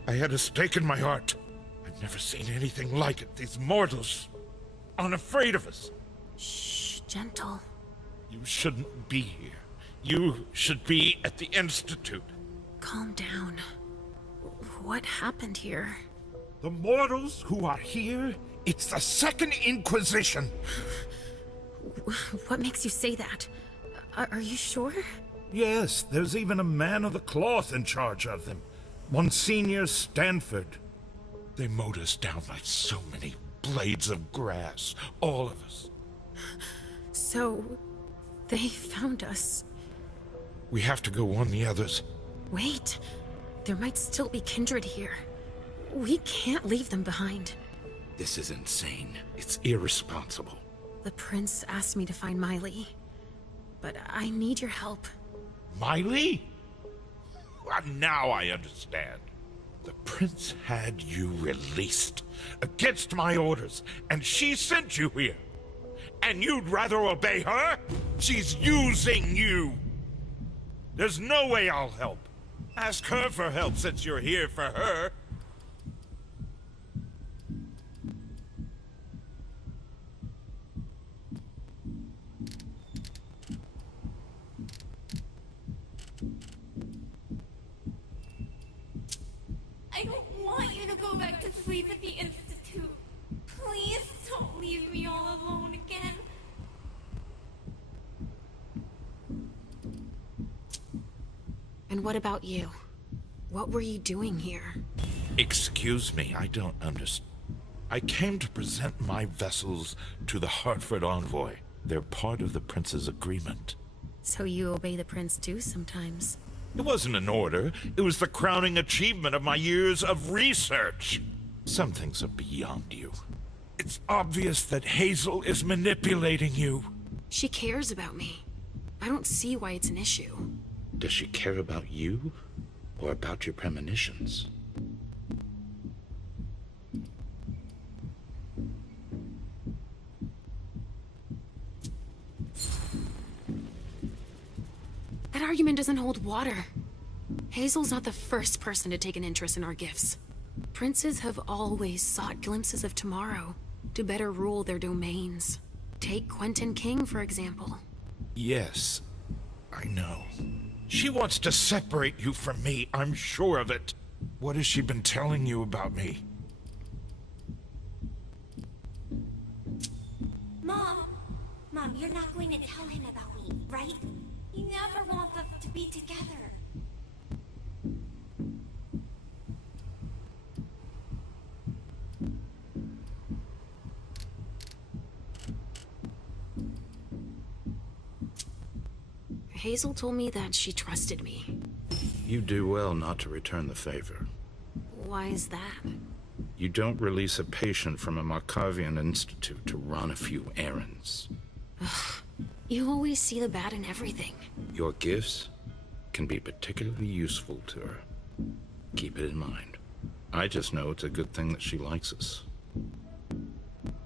I had a stake in my heart. I've never seen anything like it. These mortals aren't afraid of us. Shh, gentle. You shouldn't be here. You should be at the Institute. Calm down. What happened here? The mortals who are here, it's the Second Inquisition. What makes you say that? Are you sure? Yes, there's even a man of the cloth in charge of them. Monsignor Stanford. They mowed us down like so many blades of grass. All of us. So, they found us. We have to go warn the others. Wait. There might still be kindred here. We can't leave them behind. This is insane. It's irresponsible. The prince asked me to find Miley. But I need your help. Miley? Well, now I understand. The prince had you released against my orders, and she sent you here. And you'd rather obey her? She's using you. There's no way I'll help. Ask her for help since you're here for her. I don't want you to go back to sleep at the Institute. Please don't leave me all alone again. And what about you? What were you doing here? Excuse me, I don't understand. I came to present my vessels to the Hartford envoy. They're part of the prince's agreement. So you obey the prince too sometimes? It wasn't an order. It was the crowning achievement of my years of research. Some things are beyond you. It's obvious that Hazel is manipulating you. She cares about me. I don't see why it's an issue. Does she care about you, or about your premonitions? That argument doesn't hold water. Hazel's not the first person to take an interest in our gifts. Princes have always sought glimpses of tomorrow to better rule their domains. Take Quentin King, for example. Yes, I know. She wants to separate you from me, I'm sure of it. What has she been telling you about me? Mom, you're not going to tell him about me, right? You never want us to be together. Hazel told me that she trusted me. You do well not to return the favor. Why is that? You don't release a patient from a Markovian institute to run a few errands. You always see the bad in everything. Your gifts can be particularly useful to her. Keep it in mind. I just know it's a good thing that she likes us.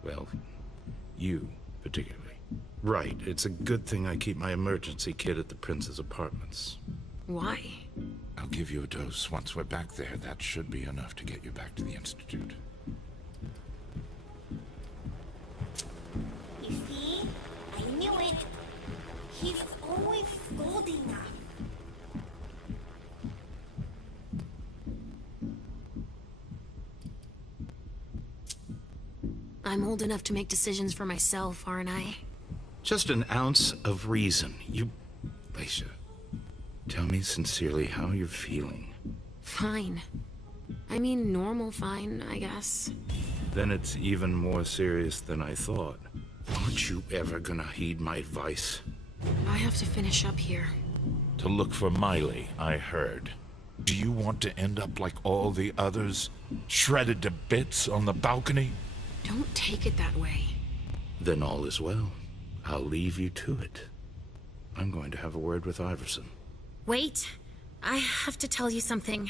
Well, you particularly. Right, it's a good thing I keep my emergency kit at the prince's apartments. Why? I'll give you a dose once we're back there. That should be enough to get you back to the Institute. You see? I knew it. He's always scolding us. I'm old enough to make decisions for myself, aren't I? Just an ounce of reason. Leisha, tell me sincerely how you're feeling. Fine. I mean, normal fine, I guess. Then it's even more serious than I thought. Aren't you ever gonna heed my advice? I have to finish up here. To look for Miley, I heard. Do you want to end up like all the others? Shredded to bits on the balcony? Don't take it that way. Then all is well. I'll leave you to it. I'm going to have a word with Iverson. Wait! I have to tell you something.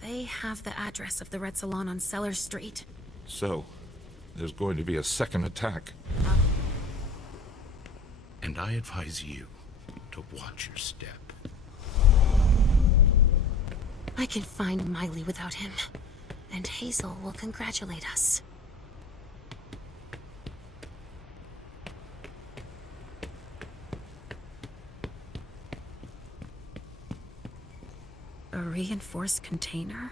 They have the address of the Red Salon on Cellar Street. So, there's going to be a second attack. And I advise you to watch your step. I can find Miley without him, and Hazel will congratulate us. A reinforced container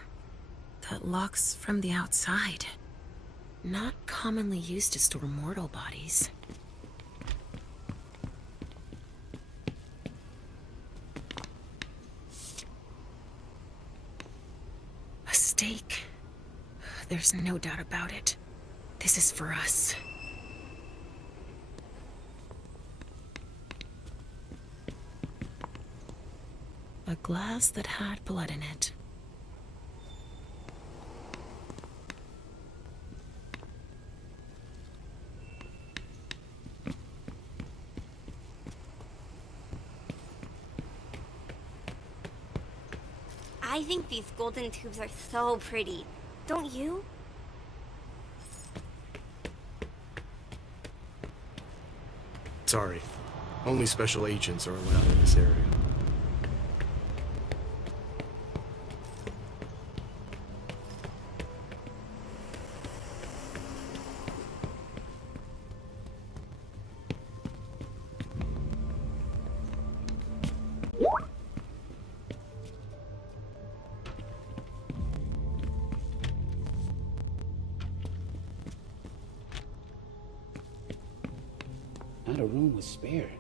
that locks from the outside. Not commonly used to store mortal bodies. A stake. There's no doubt about it. This is for us. A glass that had blood in it. I think these golden tubes are so pretty. Don't you? Sorry. Only special agents are allowed in this area. Not a room was spared.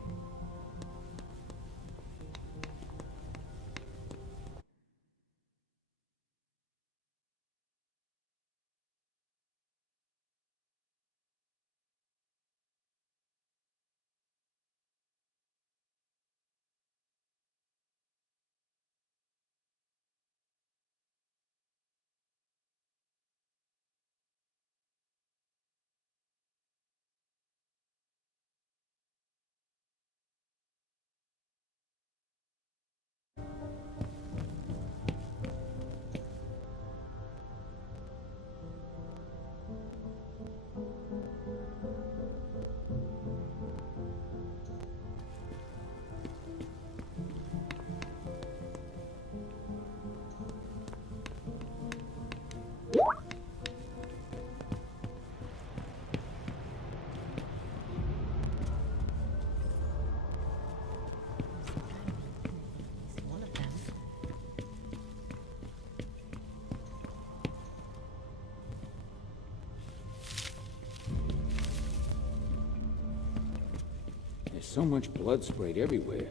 There's so much blood sprayed everywhere.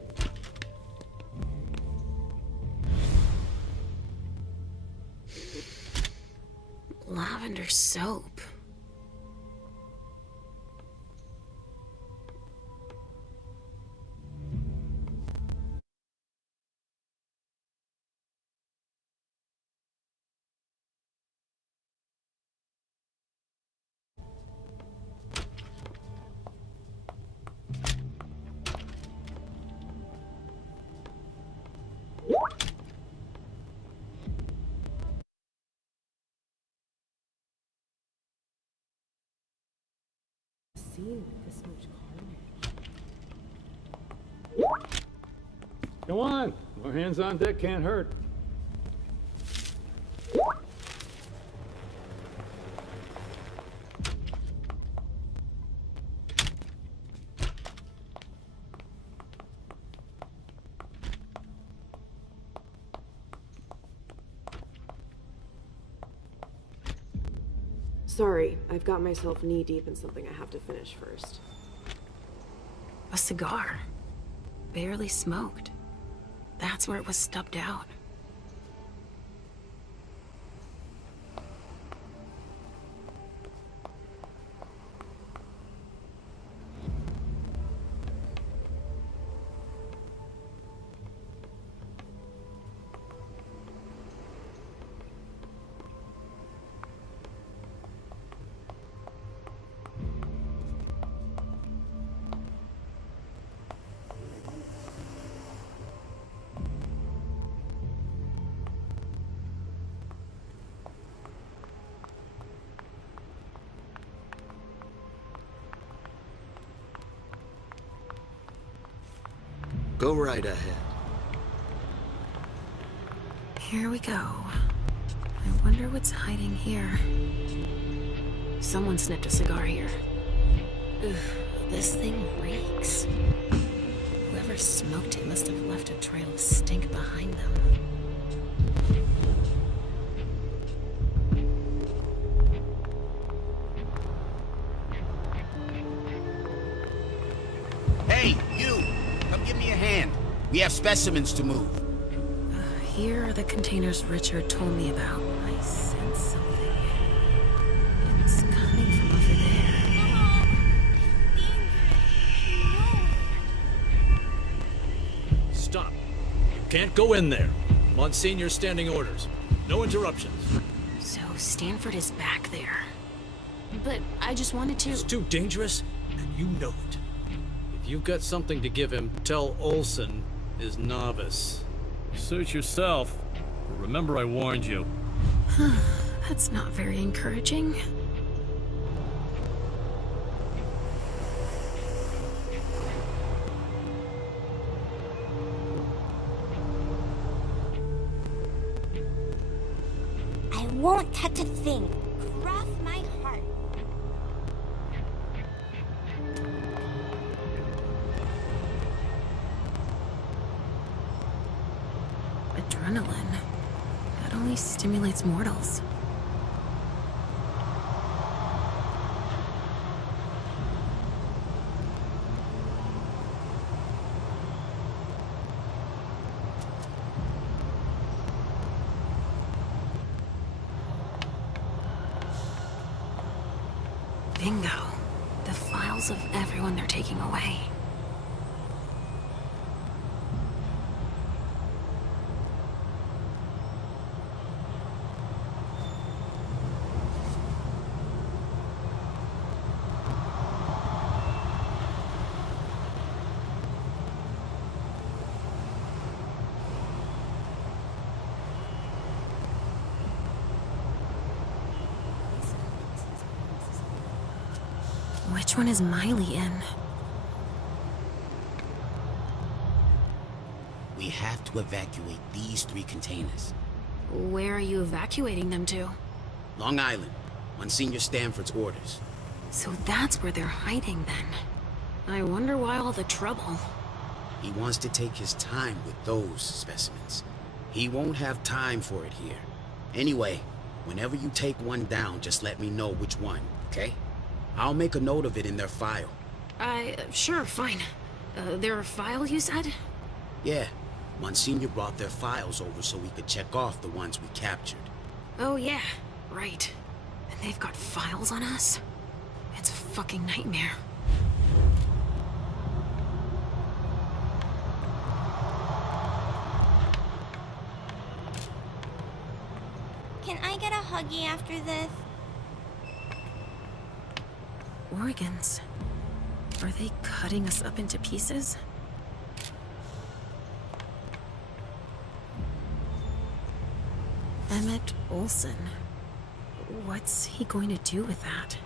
Lavender soap. Scene with this much carnage. Come on, more hands on deck can't hurt. Sorry, I've got myself knee-deep in something I have to finish first. A cigar. Barely smoked. That's where it was stubbed out. Go right ahead. Here we go. I wonder what's hiding here. Someone snipped a cigar here. Ugh, this thing reeks. Whoever smoked it must have left a trail of stink behind them. Hey, you! Come give me a hand. We have specimens to move. Here are the containers Richard told me about. I sense something. It's coming from over there. Stop. You can't go in there. Monsignor standing orders. No interruptions. So Stanford is back there. But I just wanted to... It's too dangerous, and you know it. If you've got something to give him, tell Olsen is novice. Suit yourself. Remember I warned you. That's not very encouraging. I won't touch a thing. Cross my heart. Adrenaline. That only stimulates mortals. Bingo. The files of everyone they're taking away. Which one is Miley in? We have to evacuate these 3 containers. Where are you evacuating them to? Long Island, Monsignor Stanford's orders. So that's where they're hiding then. I wonder why all the trouble. He wants to take his time with those specimens. He won't have time for it here. Anyway, whenever you take one down, just let me know which one, okay? I'll make a note of it in their file. Sure, fine. Their file, you said? Yeah. Monsignor brought their files over so we could check off the ones we captured. Oh yeah, right. And they've got files on us? It's a fucking nightmare. Can I get a huggy after this? Organs. Are they cutting us up into pieces? Emmett Olsen. What's he going to do with that?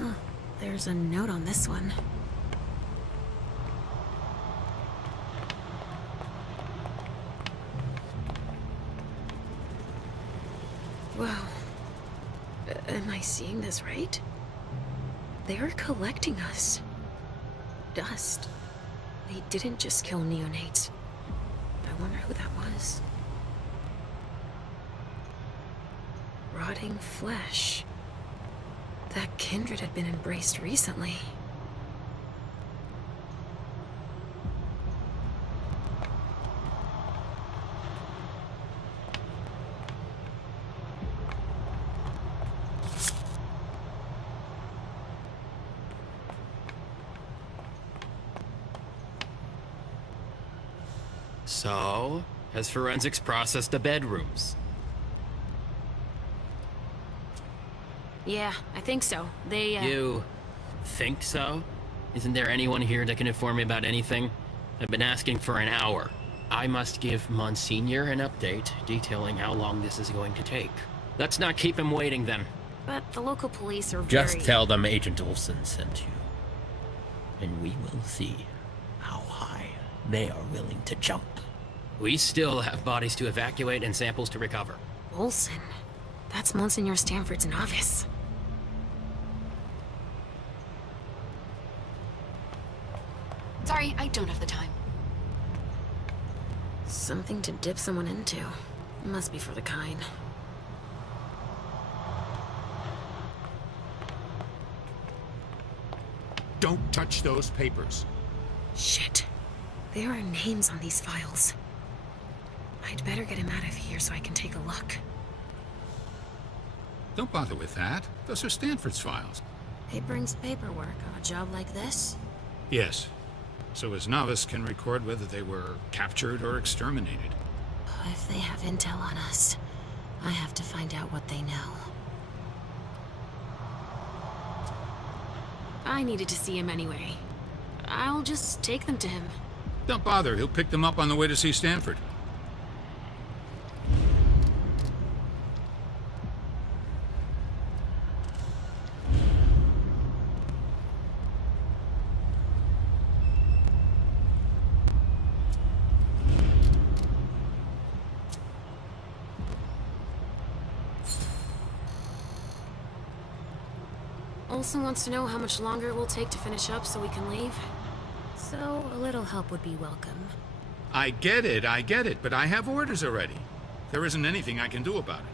Huh, there's a note on this one. Wow. Am I seeing this right? They're collecting us. Dust. They didn't just kill neonates. I wonder who that was. Rotting flesh. That kindred had been embraced recently. So, has forensics processed the bedrooms? Yeah, I think so. They, You think so? Isn't there anyone here that can inform me about anything? I've been asking for an hour. I must give Monsignor an update detailing how long this is going to take. Let's not keep him waiting then. But the local police are Just tell them Agent Olsen sent you. And we will see how high they are willing to jump. We still have bodies to evacuate and samples to recover. Olsen? That's Monsignor Stanford's novice. Sorry, I don't have the time. Something to dip someone into. Must be for the kind. Don't touch those papers. Shit. There are names on these files. I'd better get him out of here so I can take a look. Don't bother with that. Those are Stanford's files. It brings paperwork on a job like this? Yes. So his novice can record whether they were captured or exterminated. If they have intel on us, I have to find out what they know. I needed to see him anyway. I'll just take them to him. Don't bother. He'll pick them up on the way to see Stanford. Olsen wants to know how much longer it will take to finish up so we can leave. So, a little help would be welcome. I get it, but I have orders already. There isn't anything I can do about it.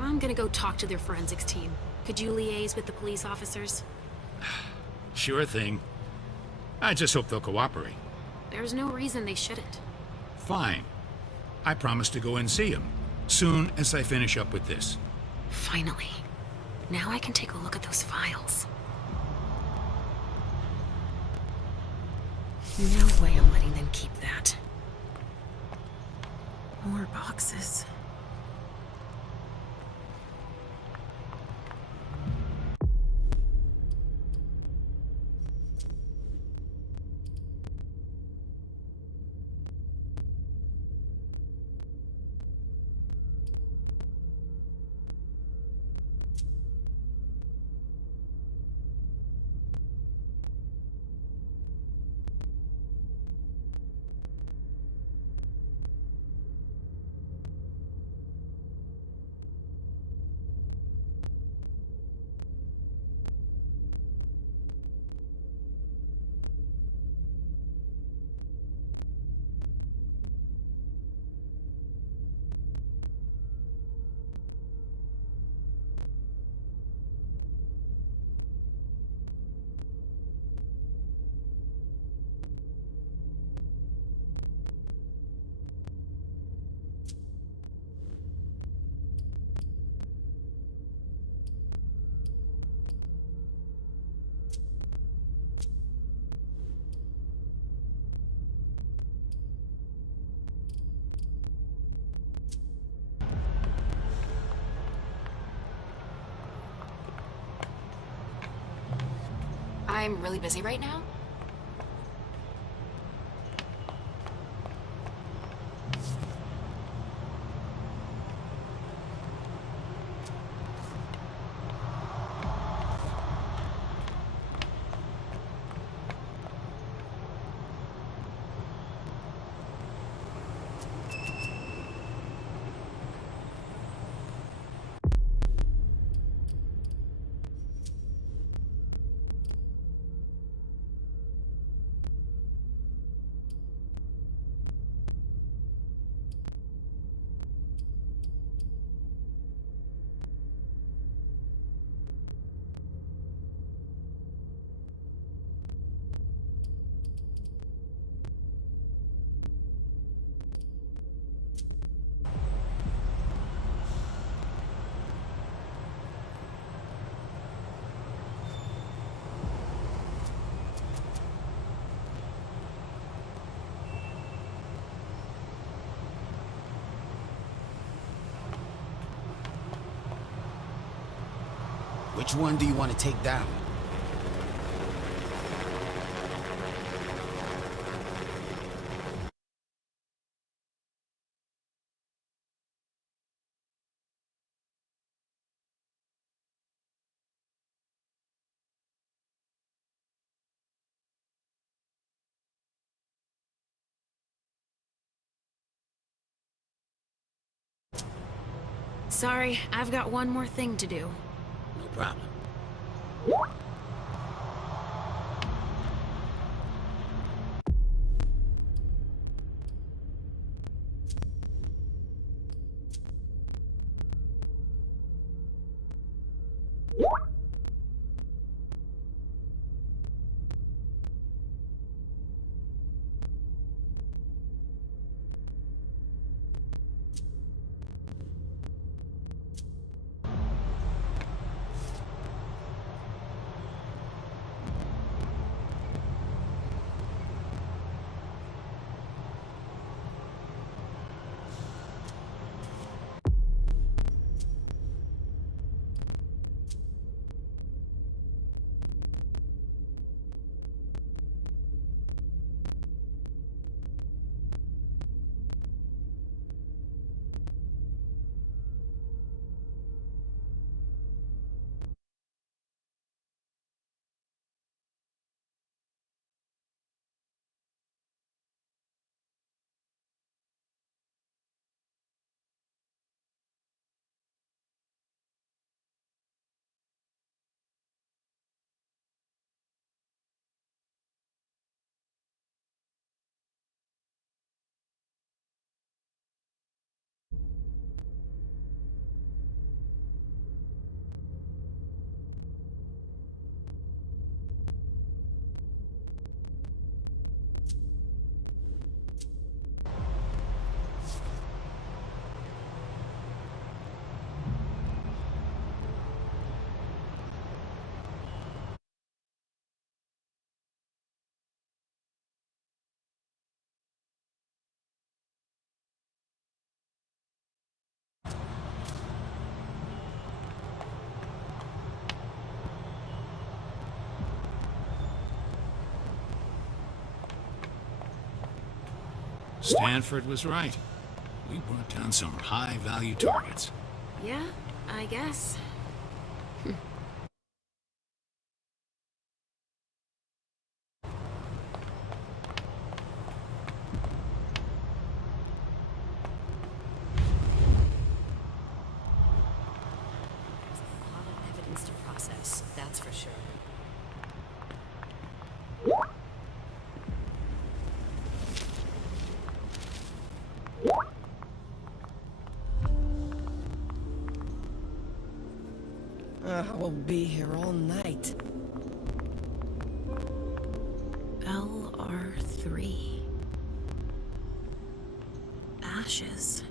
I'm gonna go talk to their forensics team. Could you liaise with the police officers? Sure thing. I just hope they'll cooperate. There's no reason they shouldn't. Fine. I promise to go and see him, soon as I finish up with this. Finally. Now I can take a look at those files. No way I'm letting them keep that. More boxes. I'm really busy right now. Which one do you want to take down? Sorry, I've got one more thing to do. No problem. Stanford was right. We brought down some high-value targets. Yeah, I guess. Evidence to process, that's for sure. We'll be here all night. LR3. Ashes.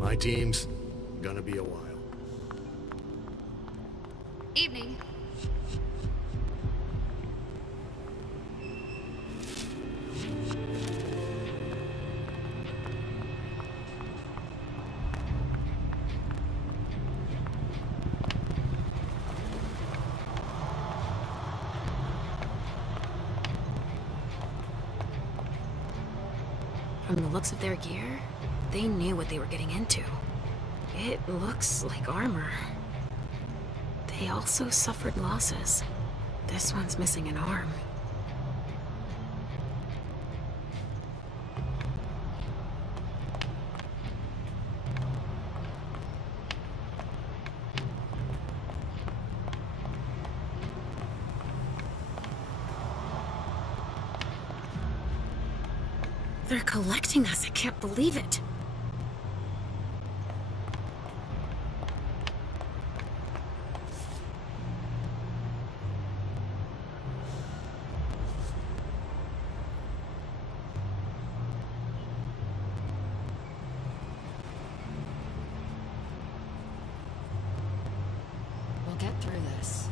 My team's gonna be a while. Evening. From the looks of their gear, they knew what they were getting into. It looks like armor. They also suffered losses. This one's missing an arm. They're collecting us. I can't believe it. We'll get through this.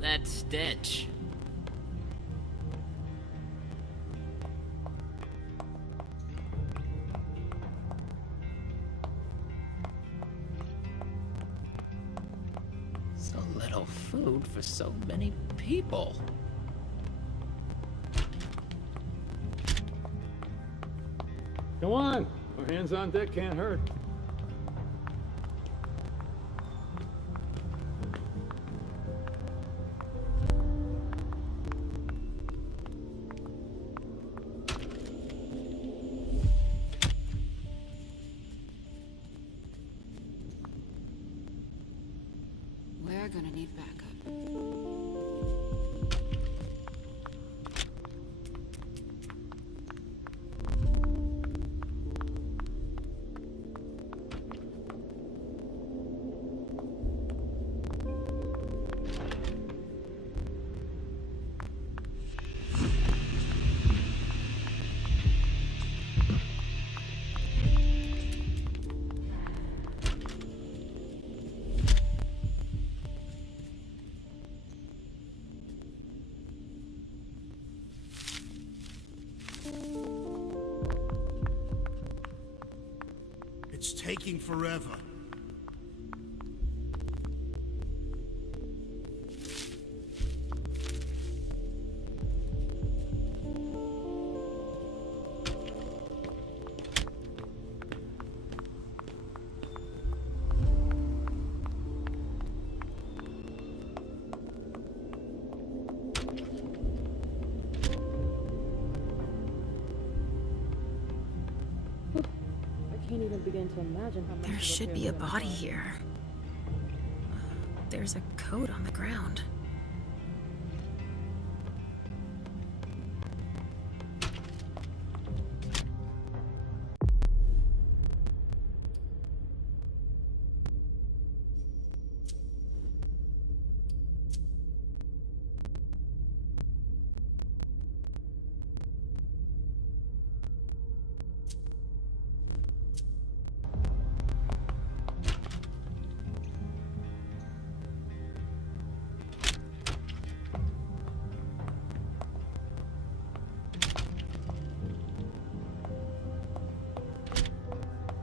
That stench. So little food for so many people. Come on. No hands on deck can't hurt. We're gonna need backup. It's taking forever. Can't even begin to imagine how much There should be a body here. There's a coat on the ground.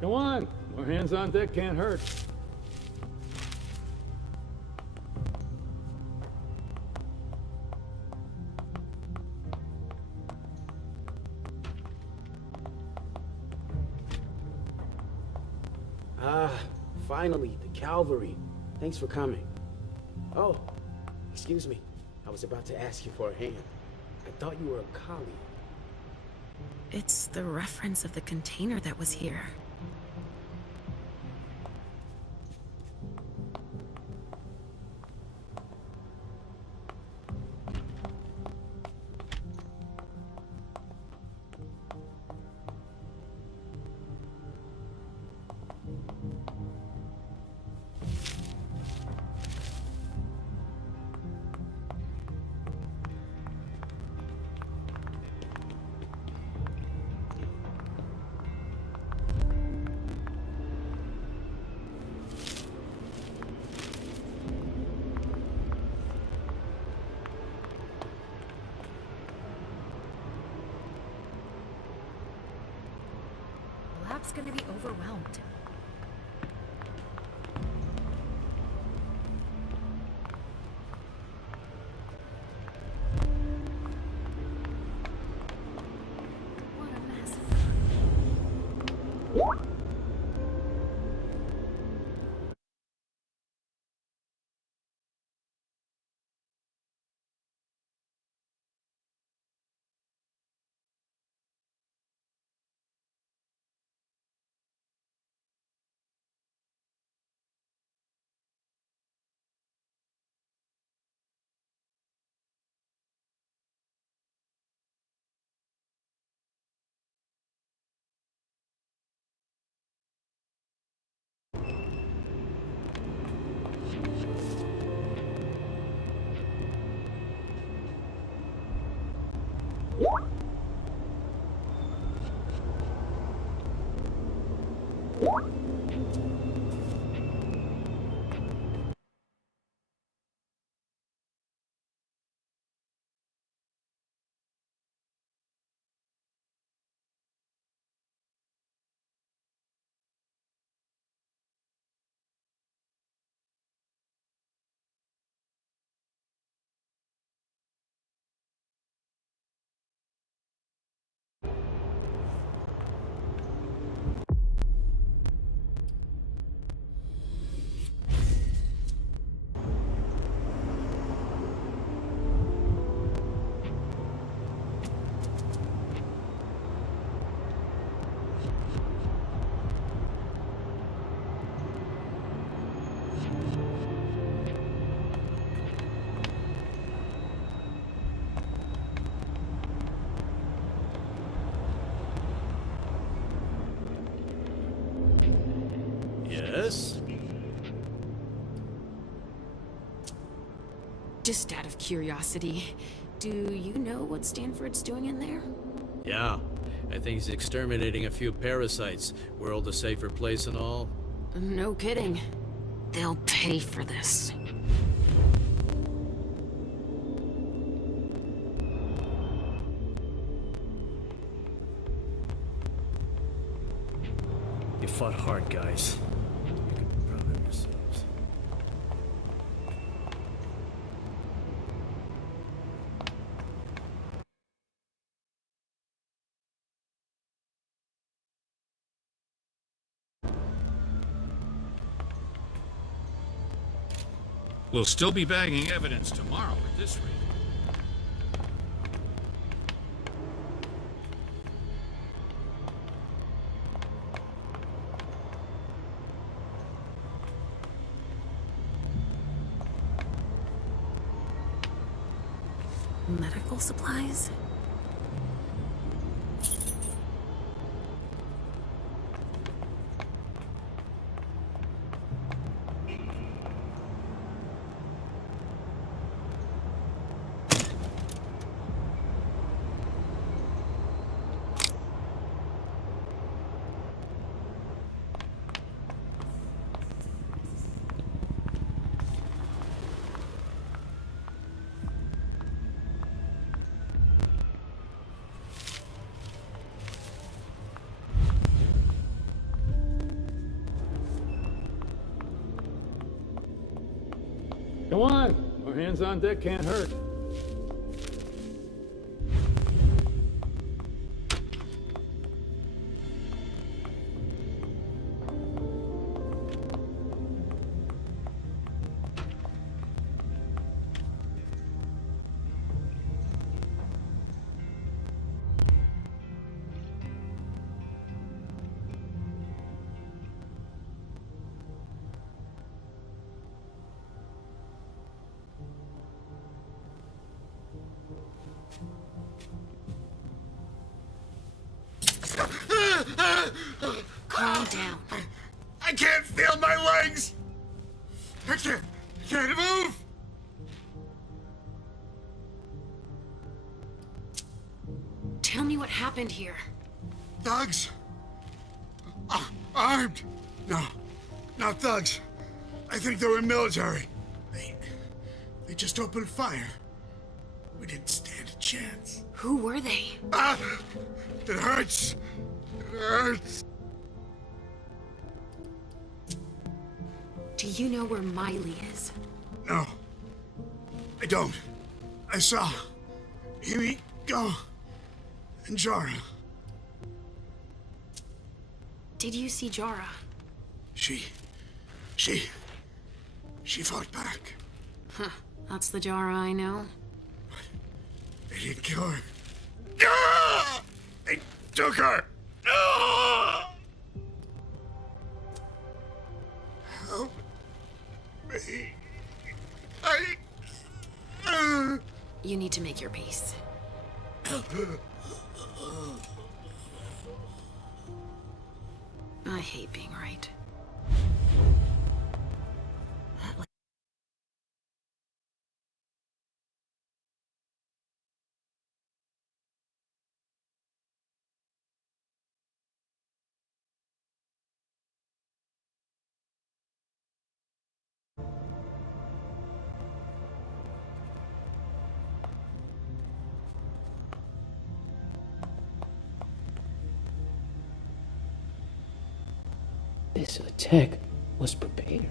Come on, more hands on deck can't hurt. Ah, finally, the cavalry. Thanks for coming. Oh, excuse me. I was about to ask you for a hand. I thought you were a colleague. It's the reference of the container that was here. The lab's gonna be overwhelmed. What a mess. Yes? Just out of curiosity, do you know what Stanford's doing in there? Yeah. I think he's exterminating a few parasites. World a safer place and all. No kidding. They'll pay for this. You fought hard, guys. You can be proud of yourselves. We'll still be bagging evidence tomorrow at this rate. Medical supplies? Come on, more hands on deck can't hurt. Calm down. I can't feel my legs! I can't move! Tell me what happened here. Thugs? Armed? No, not thugs. I think they were military. They just opened fire. We didn't stand a chance. Who were they? It hurts. It hurts. Do you know where Miley is? No, I don't. I saw Amy go and Jara. Did you see Jara? She fought back. Huh, that's the Jara I know. They didn't kill her. Ah! They took her. Ah! Help me. You need to make your peace. I hate being right. This attack was prepared.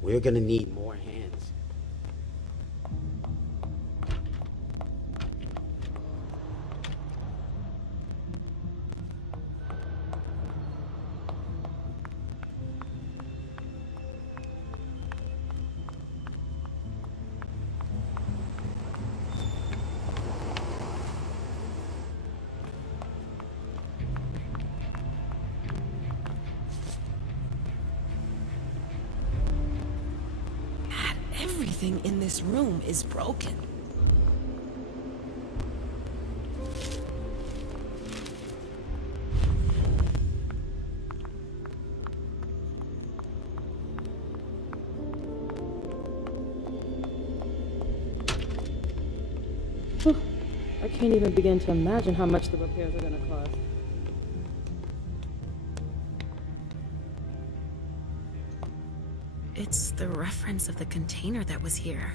We're gonna need more hands. Everything in this room is broken. I can't even begin to imagine how much the repairs are gonna cost. It's the reference of the container that was here.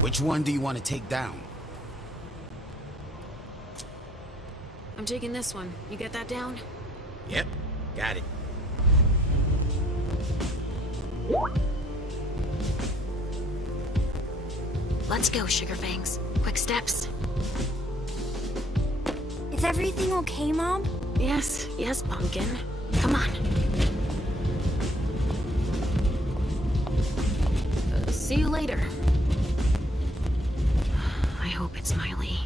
Which one do you want to take down? I'm taking this one. You get that down? Yep, got it. Let's go, Sugarfangs. Quick steps. Is everything okay, Mom? Yes, Pumpkin. Come on. See you later. I hope it's Miley.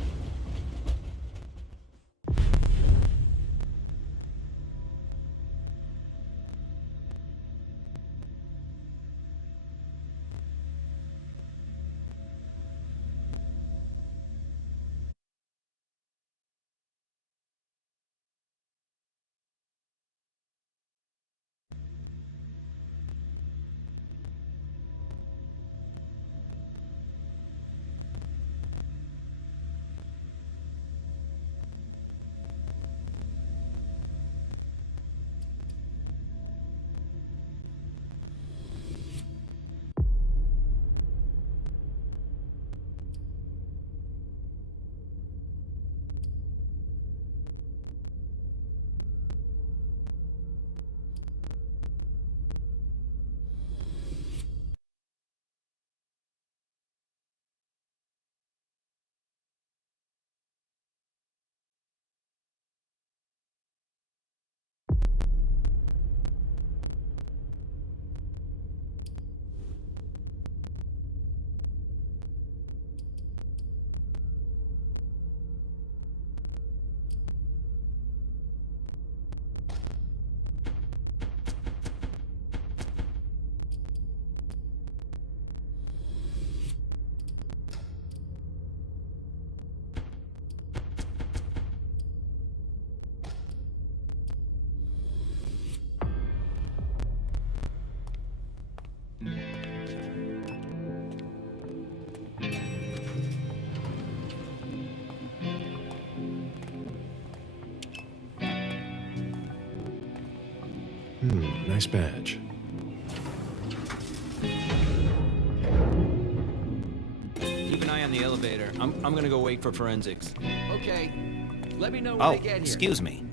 Nice badge. Keep an eye on the elevator. I'm gonna go wait for forensics. Okay. Let me know when Oh, they get here. excuse me.